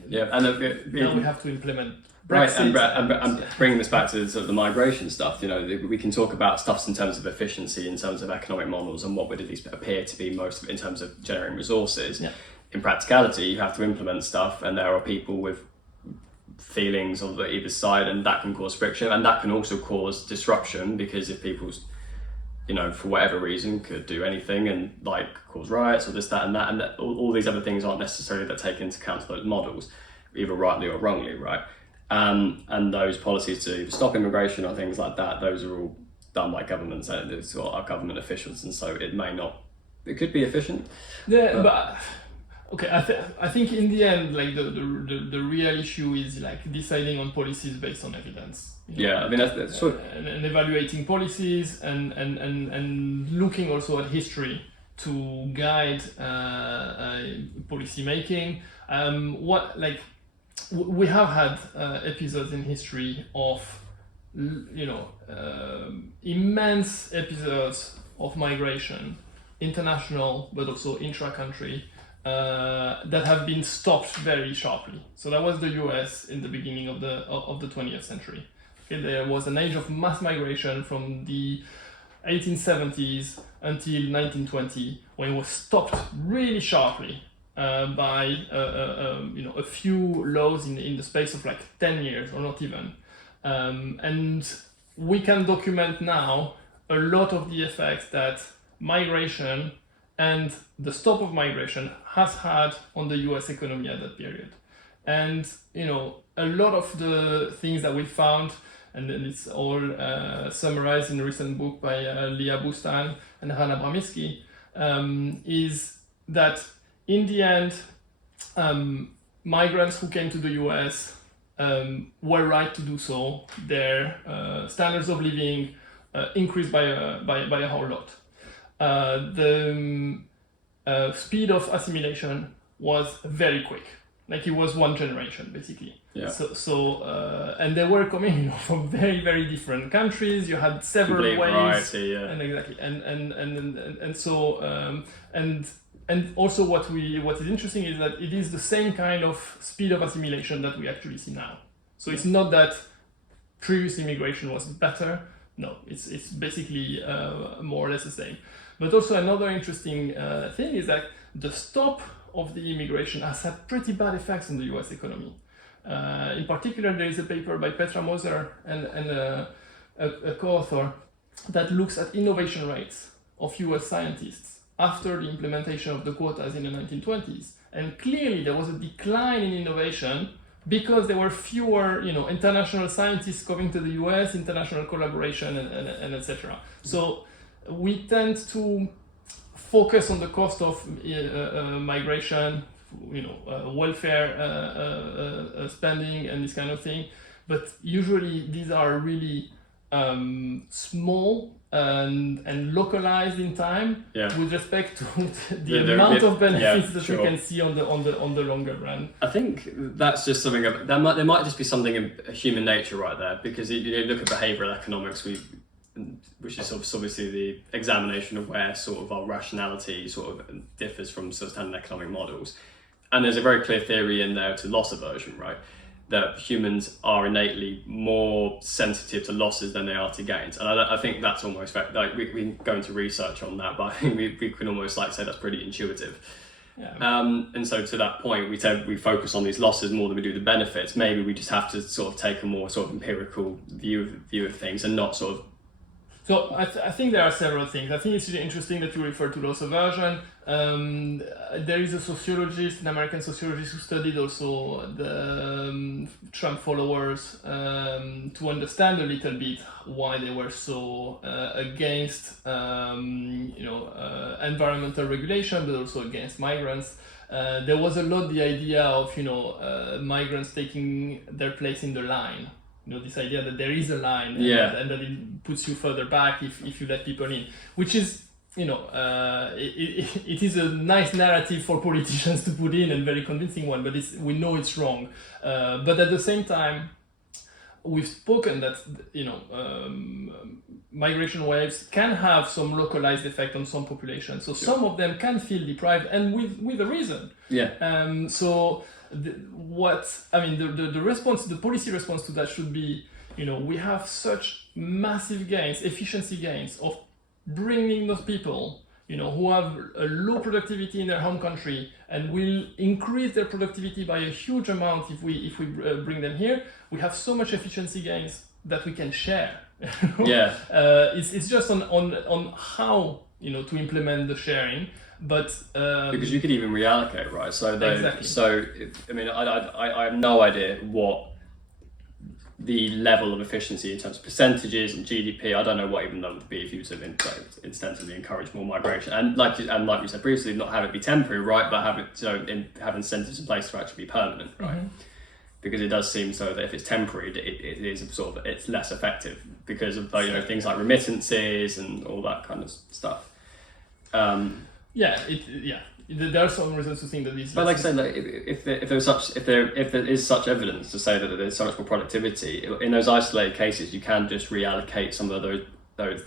now we have to implement Brexit. Right, and bringing this back to sort of the migration stuff, we can talk about stuff in terms of efficiency, in terms of economic models, and what would at least appear to be most in terms of generating resources. Yeah. In practicality, you have to implement stuff, and there are people with feelings on either side, and that can cause friction, and that can also cause disruption, because if people's, for whatever reason, could do anything and cause riots or this, that, and that, and all these other things aren't necessarily that take into account those models, either rightly or wrongly, right? And those policies to either stop immigration or things like that, those are all done by governments or our government officials, and so it could be efficient. Yeah, but okay, I think in the end, the real issue is deciding on policies based on evidence. Yeah, I mean that's sort of and evaluating policies and looking also at history to guide policy making. We have had episodes in history of, immense episodes of migration, international but also intra-country, that have been stopped very sharply. So that was the US in the beginning of the 20th century. Okay, there was an age of mass migration from the 1870s until 1920, when it was stopped really sharply. By a few laws in the space of 10 years or not even, and we can document now a lot of the effects that migration and the stop of migration has had on the US economy at that period. And a lot of the things that we found, and it's all summarized in a recent book by Leah Bustan and Hannah Bramiski, is that in the end, migrants who came to the US were right to do so. Their standards of living increased by a whole lot. The speed of assimilation was very quick. Like it was one generation basically. Yeah. So and they were coming from very, very different countries. You had several Complete ways. variety, yeah. And exactly. And so and also what is interesting is that it is the same kind of speed of assimilation that we actually see now. So it's not that previous immigration was better. No, it's basically more or less the same. But also another interesting thing is that the stop of the immigration has had pretty bad effects on the US economy. In particular, there is a paper by Petra Moser and a co-author that looks at innovation rates of US scientists after the implementation of the quotas in the 1920s. And clearly there was a decline in innovation because there were fewer, international scientists coming to the US, international collaboration, and etc. So we tend to focus on the cost of migration, welfare spending and this kind of thing, but usually these are really small and localized in time with respect to the amount of benefits that you can see on the longer run. I think that's just something there might just be something in human nature right there, because you look at behavioral economics, which is obviously the examination of where sort of our rationality sort of differs from sort of standard economic models. And there's a very clear theory in there to loss aversion, right? That humans are innately more sensitive to losses than they are to gains. And I think that's almost, like we can go into research on that, but I think we can almost say that's pretty intuitive. Yeah. And so to that point, we focus on these losses more than we do the benefits. Maybe we just have to sort of take a more sort of empirical view of things and not sort of. So I think there are several things. I think it's really interesting that you refer to loss aversion. There is a sociologist, an American sociologist, who studied also the Trump followers to understand a little bit why they were so against environmental regulation, but also against migrants. There was a lot the idea of migrants taking their place in the line. This idea that there is a line and that it puts you further back if you let people in, which is, it is a nice narrative for politicians to put in and very convincing one, but we know it's wrong. But at the same time, we've spoken that, migration waves can have some localized effect on some populations. So some of them can feel deprived, and with a reason. Yeah. So the response, the policy response to that should be, we have such massive gains, efficiency gains of bringing those people, who have a low productivity in their home country and will increase their productivity by a huge amount if we bring them here. We have so much efficiency gains that we can share. Yeah. It's just on how to implement the sharing. But because you could even reallocate, right? So exactly. So I have no idea what the level of efficiency in terms of percentages and GDP. I don't know what even that would be if you sort of instinctively encourage more migration, and like you said previously, not have it be temporary, right? But have incentives in place to actually be permanent, right? Mm-hmm. Because it does seem so that if it's temporary, it is sort of it's less effective because of things like remittances and all that kind of stuff. There are some reasons to think that these. But like I said, if there is such evidence to say that there's so much more productivity in those isolated cases, you can just reallocate some of those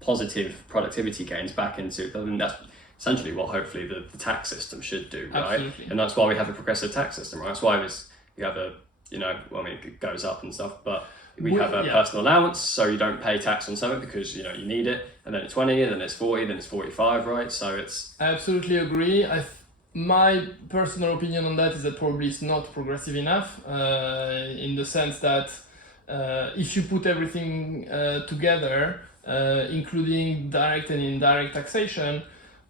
positive productivity gains back into. I mean, that's essentially what hopefully the tax system should do, right? Absolutely. And that's why we have a progressive tax system, right? That's why you have it goes up and stuff, but. We have a personal allowance, so you don't pay tax on something because you need it, and then it's 20, and then it's 40, then it's 45, right? So it's. I absolutely agree. My personal opinion on that is that probably it's not progressive enough, in the sense that if you put everything together, including direct and indirect taxation,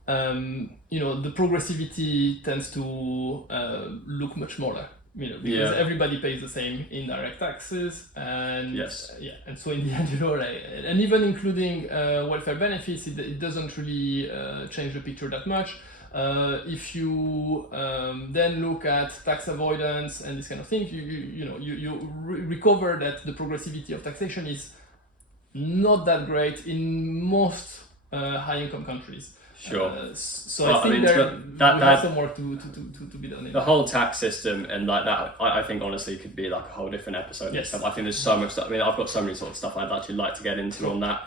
the progressivity tends to look much smaller. because everybody pays the same indirect taxes, and and so in the end, and even including welfare benefits, it doesn't really change the picture that much. If you then look at tax avoidance and this kind of thing, you recover that the progressivity of taxation is not that great in most high-income countries. Sure. So I think there's some work to be done. The whole tax system and like that, I think honestly could be like a whole different episode. Yes. I think there's so much stuff. I mean, I've got so many sort of stuff I'd actually like to get into on that.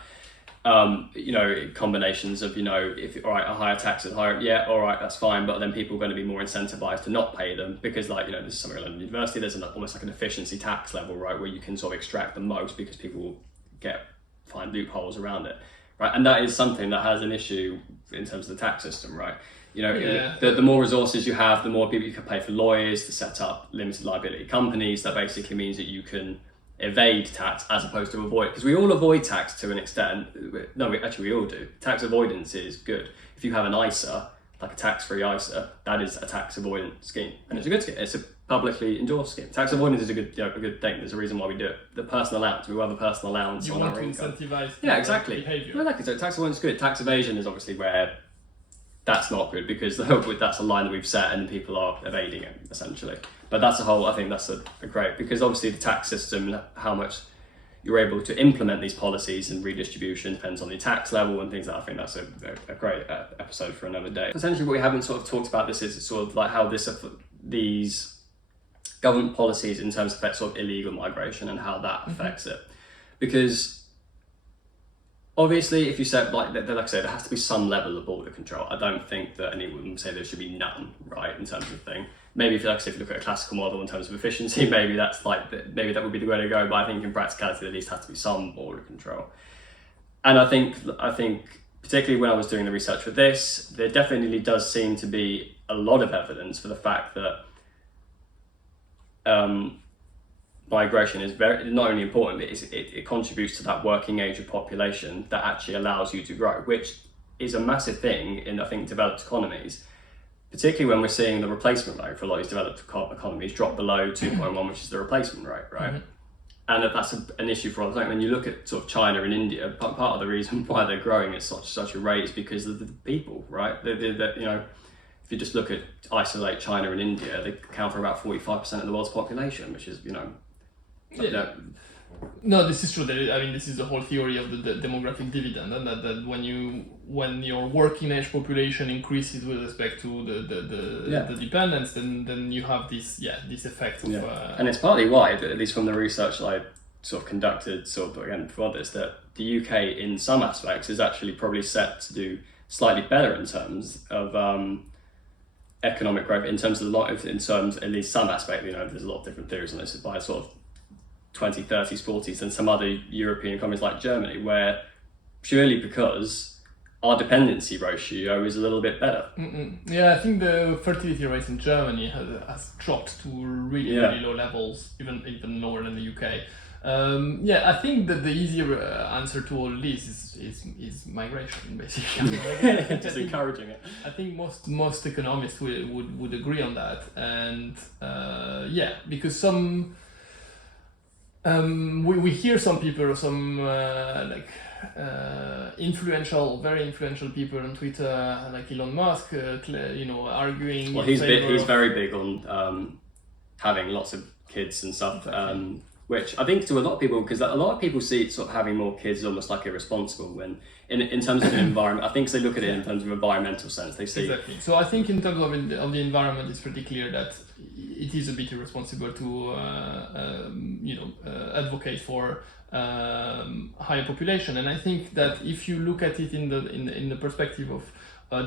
Combinations of, if all right, a higher tax and higher, all right, that's fine, but then people are going to be more incentivized to not pay them because, like, this is something like university, there's almost like an efficiency tax level, right, where you can sort of extract the most because people will find loopholes around it, right? And that is something that has an issue in terms of the tax system, right? The more resources you have, the more people you can pay for lawyers to set up limited liability companies. That basically means that you can evade tax as opposed to avoid, because we all avoid tax to an extent. No, we all do. Tax avoidance is good. If you have an ISA, like a tax-free ISA, that is a tax avoidance scheme, and it's a good scheme. It's a publicly endorsed scheme. Tax avoidance is a good thing. There's a reason why we do it. The personal allowance, we will have a personal allowance on our income. You want to incentivize exactly. behavior. No, exactly. So tax avoidance is good. Tax evasion is obviously where that's not good, because that's a line that we've set and people are evading it essentially. But that's I think that's a great, because obviously the tax system, how much you're able to implement these policies and redistribution depends on the tax level and things like that. I think that's a great episode for another day. Essentially what we haven't sort of talked about this is sort of like how these government policies in terms of sort of illegal migration and how that affects it. Because obviously, if you said, like I said, there has to be some level of border control. I don't think that anyone would say there should be none, right, in terms of thing. Maybe if you look at a classical model in terms of efficiency, maybe that would be the way to go. But I think in practicality, there at least has to be some border control. And I think particularly when I was doing the research for this, there definitely does seem to be a lot of evidence for the fact that migration is not only important, but it contributes to that working age of population that actually allows you to grow, which is a massive thing in, I think, developed economies, particularly when we're seeing the replacement rate for a lot of these developed economies drop below 2.1, which is the replacement rate, right? And that's an issue for all the time. When you look at sort of China and India, part of the reason why they're growing at such a rate is because of the people, right? If you just isolate China and India, they account for about 45% of the world's population, which is, No, this is true. This is the whole theory of the demographic dividend, and that when your working age population increases with respect to the dependents, then you have this effect of. And it's partly why, at least from the research that I sort of conducted, again for this, that the UK in some aspects is actually probably set to do slightly better in terms of economic growth, in terms at least some aspect. There's a lot of different theories on this, by sort of 2030s, 40s, and some other European economies like Germany, where purely because our dependency ratio is a little bit better. Yeah, I think the fertility rate in Germany has dropped to really low levels, even lower than the UK. I think that the easier answer to all this is migration, basically. Just encouraging it. I think most economists would agree on that, and because some. We hear some people, very influential people on Twitter, like Elon Musk, arguing. Well, he's very big on having lots of kids and stuff, which I think to a lot of people, because a lot of people see sort of having more kids almost like irresponsible when, in terms of an environment, I think they look at it in terms of environmental sense. They see exactly. So I think in terms of the environment, it's pretty clear that it is a bit irresponsible to advocate for higher population. And I think that if you look at it in the perspective of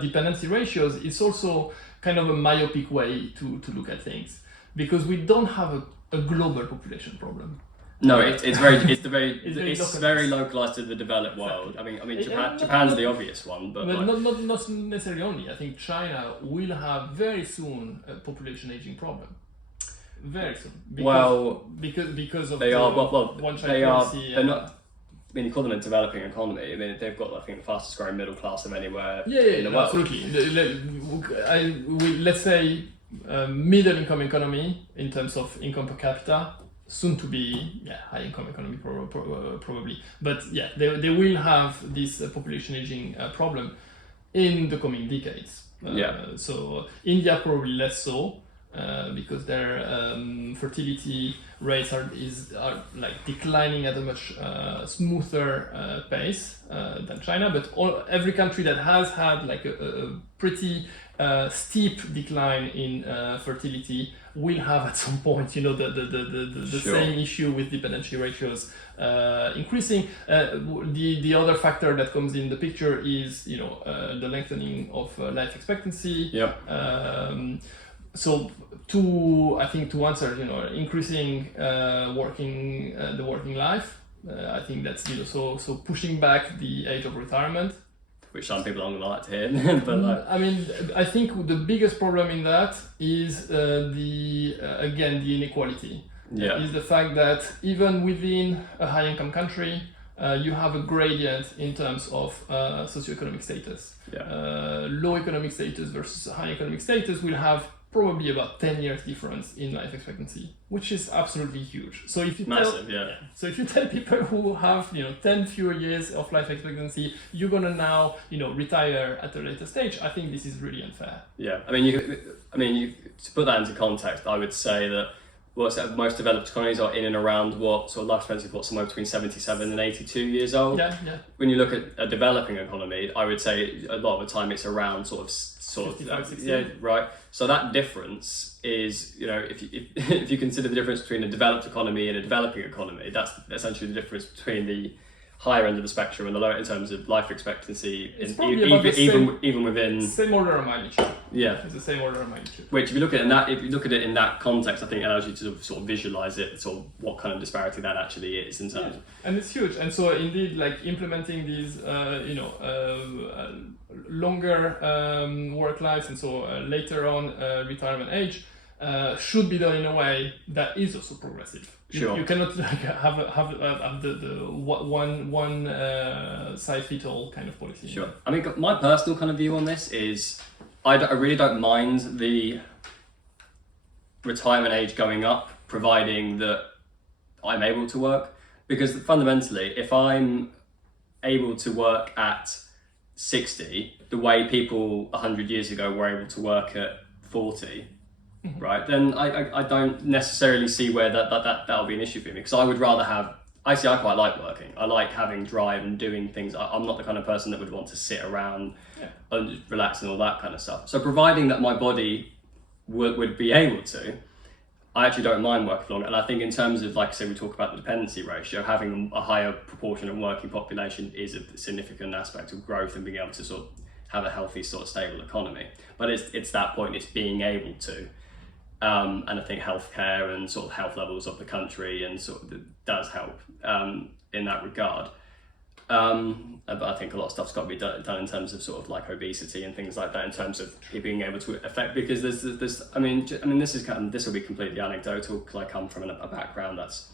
dependency ratios, it's also kind of a myopic way to look at things, because we don't have a global population problem. No, it's very localized to the developed world. I mean, Japan's the obvious one, but not necessarily only. I think China will have very soon a population aging problem. Very soon. Because of one-child policy. They're not. I mean, you call them a developing economy. I mean, they've got, I think, the fastest growing middle class of anywhere in the world. Absolutely. Let's say middle income economy in terms of income per capita, soon to be high income economy probably. But yeah, they will have this population aging problem in the coming decades. So India probably less so. Because their fertility rates are like declining at a much smoother pace than China, but every country that has had like a pretty steep decline in fertility will have at some point, the same issue with dependency ratios increasing. The other factor that comes in the picture is the lengthening of life expectancy. So to answer, increasing the working life, I think that's so pushing back the age of retirement, which some people aren't like to hear. But I think the biggest problem in that is the inequality. Is the fact that even within a high income country, you have a gradient in terms of socioeconomic status. Low economic status versus high economic status will have probably about 10 years difference in life expectancy, which is absolutely huge. So if you tell people who have 10 fewer years of life expectancy, you're gonna now retire at a later stage, I think this is really unfair. To put that into context, I would say that most developed economies are in and around what sort of life expectancy, somewhere between 77 and 82 years old. When you look at a developing economy, I would say a lot of the time it's around sort of 55, right. So that difference is, if you consider the difference between a developed economy and a developing economy, that's essentially the difference between the higher end of the spectrum and the lower in terms of life expectancy, even within same order of magnitude. It's the same order of magnitude. Which, if you look at it in that context, I think it allows you to sort of visualize it, sort of what kind of disparity that actually is in terms. And it's huge. And so indeed, like implementing these, longer work lives, and so later on retirement age should be done in a way that is also progressive. You cannot have the one size fits all kind of policy. Sure. I mean, my personal kind of view on this is I really don't mind the retirement age going up, providing that I'm able to work, because fundamentally, if I'm able to work at 60, the way people 100 years ago were able to work at 40, right, then I don't necessarily see where that'll be an issue for me, because I would rather have, I quite like working. I like having drive and doing things. I'm not the kind of person that would want to sit around and just relax and all that kind of stuff. So providing that my body would be able to, I actually don't mind working longer. And I think in terms of, like I say, we talk about the dependency ratio, having a higher proportion of working population is a significant aspect of growth and being able to sort of have a healthy, sort of stable economy. But it's that point, it's being able to. And I think healthcare and sort of health levels of the country and sort of does help in that regard. But I think a lot of stuff's got to be done in terms of sort of like obesity and things like that, in terms of being able to affect, because this will be completely anecdotal, because I come from a background that's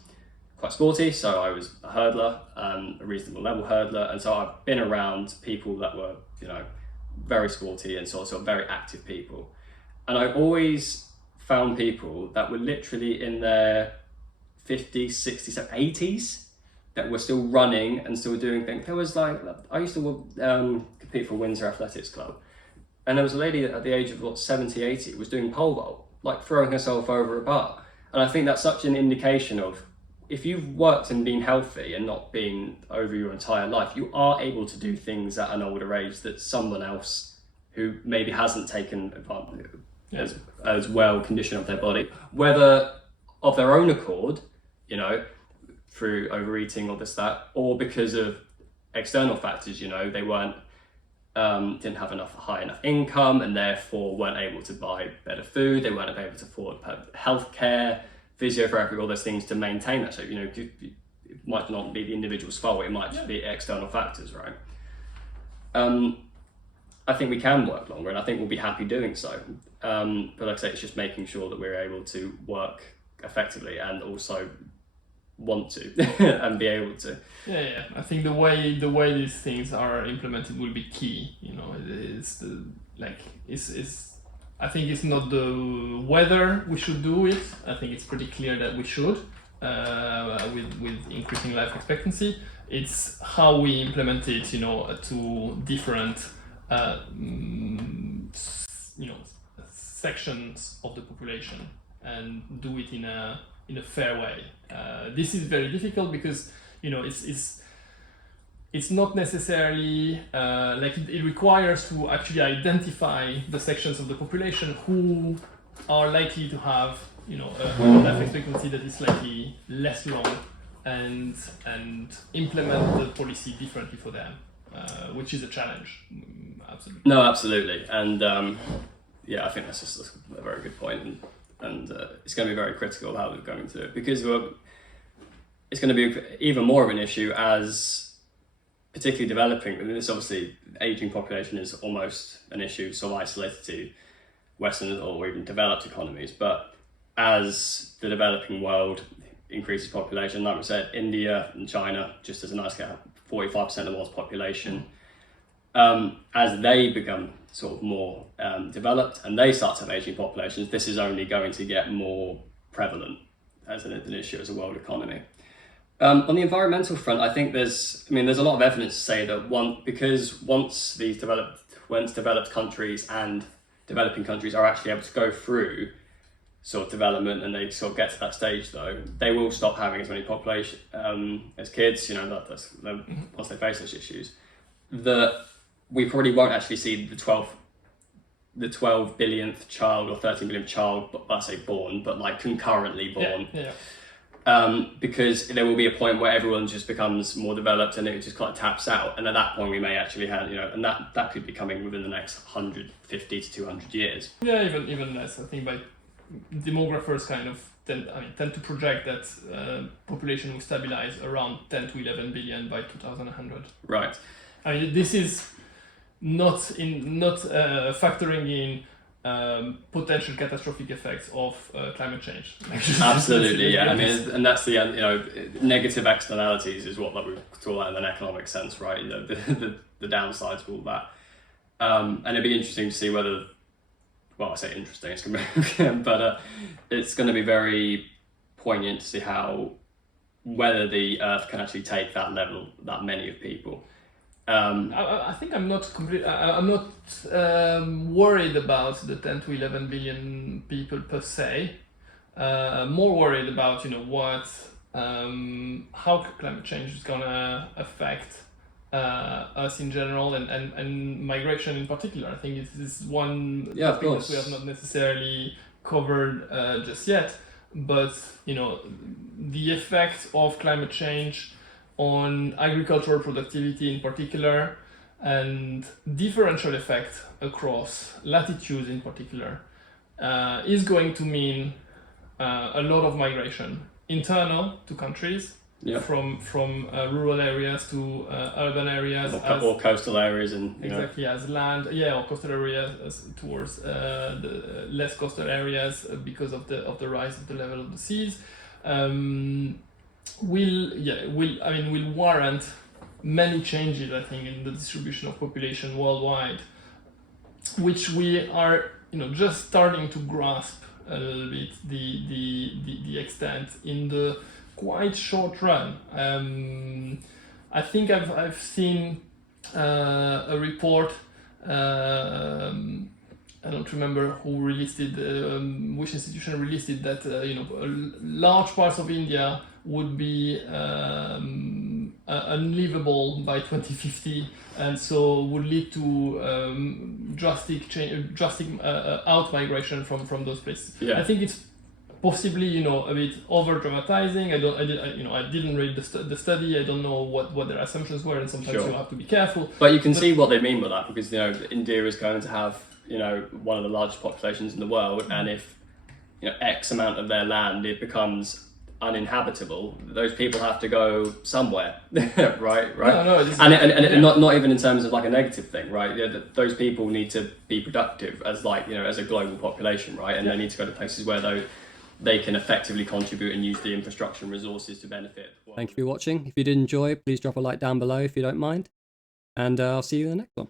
quite sporty. So I was a hurdler, a reasonable level hurdler, and so I've been around people that were very sporty and sort of very active people, and I always found people that were literally in their 50s, 60s, 80s that were still running and still doing things. There was I used to compete for Windsor Athletics Club, and there was a lady at the age of 70, 80 was doing pole vault, like throwing herself over a bar. And I think that's such an indication of, if you've worked and been healthy and not been over your entire life, you are able to do things at an older age that someone else who maybe hasn't taken advantage as well condition of their body, whether of their own accord, through overeating or that, or because of external factors, they weren't didn't have high enough income and therefore weren't able to buy better food, they weren't able to afford healthcare, physiotherapy, all those things to maintain that. So it might not be the individual's fault, it might just be external factors, right? I think we can work longer, and I think we'll be happy doing so. But like I say, it's just making sure that we're able to work effectively and also want to and be able to. Yeah. I think the way these things are implemented will be key. I think it's not the whether we should do it. I think it's pretty clear that we should, with increasing life expectancy. It's how we implement it, to different, sections of the population, and do it in a fair way. This is very difficult because it's not necessarily it requires to actually identify the sections of the population who are likely to have a life expectancy that is slightly less long, and implement the policy differently for them, which is a challenge. Absolutely. No, absolutely, and I think that's just a very good point, and it's going to be very critical of how we're going to do it, because it's going to be even more of an issue as particularly developing. I mean, this obviously aging population is almost an issue sort of isolated to Western or even developed economies, but as the developing world increases population, like we said, India and China, just as a nice scale, 45% of the world's population, as they become sort of more developed and they start to have aging populations, this is only going to get more prevalent as an issue as a world economy. On the environmental front, I think there's a lot of evidence to say that once developed countries and developing countries are actually able to go through sort of development, and they sort of get to that stage, though, they will stop having as many population as kids. Once they face those issues, that we probably won't actually see the 12 billionth child or 13 billionth child, but I say born, but like concurrently born. Because there will be a point where everyone just becomes more developed and it just kind of taps out, and at that point we may actually have, and that could be coming within the next 150 to 200 years. Yeah, even less. I think by demographers tend to project that population will stabilize around 10 to 11 billion by 2100. Right. I mean, this is not factoring in potential catastrophic effects of climate change. Absolutely, yeah. I mean, and that's the negative externalities is what we call that in an economic sense, right? The downsides of all that, and it'd be interesting to see whether. Well, I say interesting, it's going to be, but it's going to be very poignant to see whether the Earth can actually take that many of people. I think I'm not worried about the 10 to 11 billion people per se. More worried about how climate change is gonna affect us in general, and migration in particular. I think it is one topic that we have not necessarily covered just yet, but the effect of climate change on agricultural productivity in particular, and differential effect across latitudes in particular, is going to mean a lot of migration internal to countries. Yeah. From rural areas to urban areas, or coastal areas, and exactly as land, or coastal areas towards the less coastal areas because of the rise of the level of the seas. Will warrant many changes, I think, in the distribution of population worldwide, which we are just starting to grasp a little bit the extent in the quite short run. I think I've seen a report. I don't remember who released it, which institution released it, that large parts of India would be unlivable by 2050, and so would lead to drastic out migration from those places. Yeah. I think it's possibly a bit over dramatizing. I didn't read the study. I don't know what their assumptions were, and sometimes you have to be careful. But you can see what they mean by that, because India is going to have one of the largest populations in the world, and if X amount of their land it becomes uninhabitable, those people have to go somewhere, right? No, and not even in terms of like a negative thing, right? Those people need to be productive as as a global population, right? And they need to go to places where they can effectively contribute and use the infrastructure and resources to benefit. Thank you for watching. If you did enjoy, please drop a like down below if you don't mind, and I'll see you in the next one.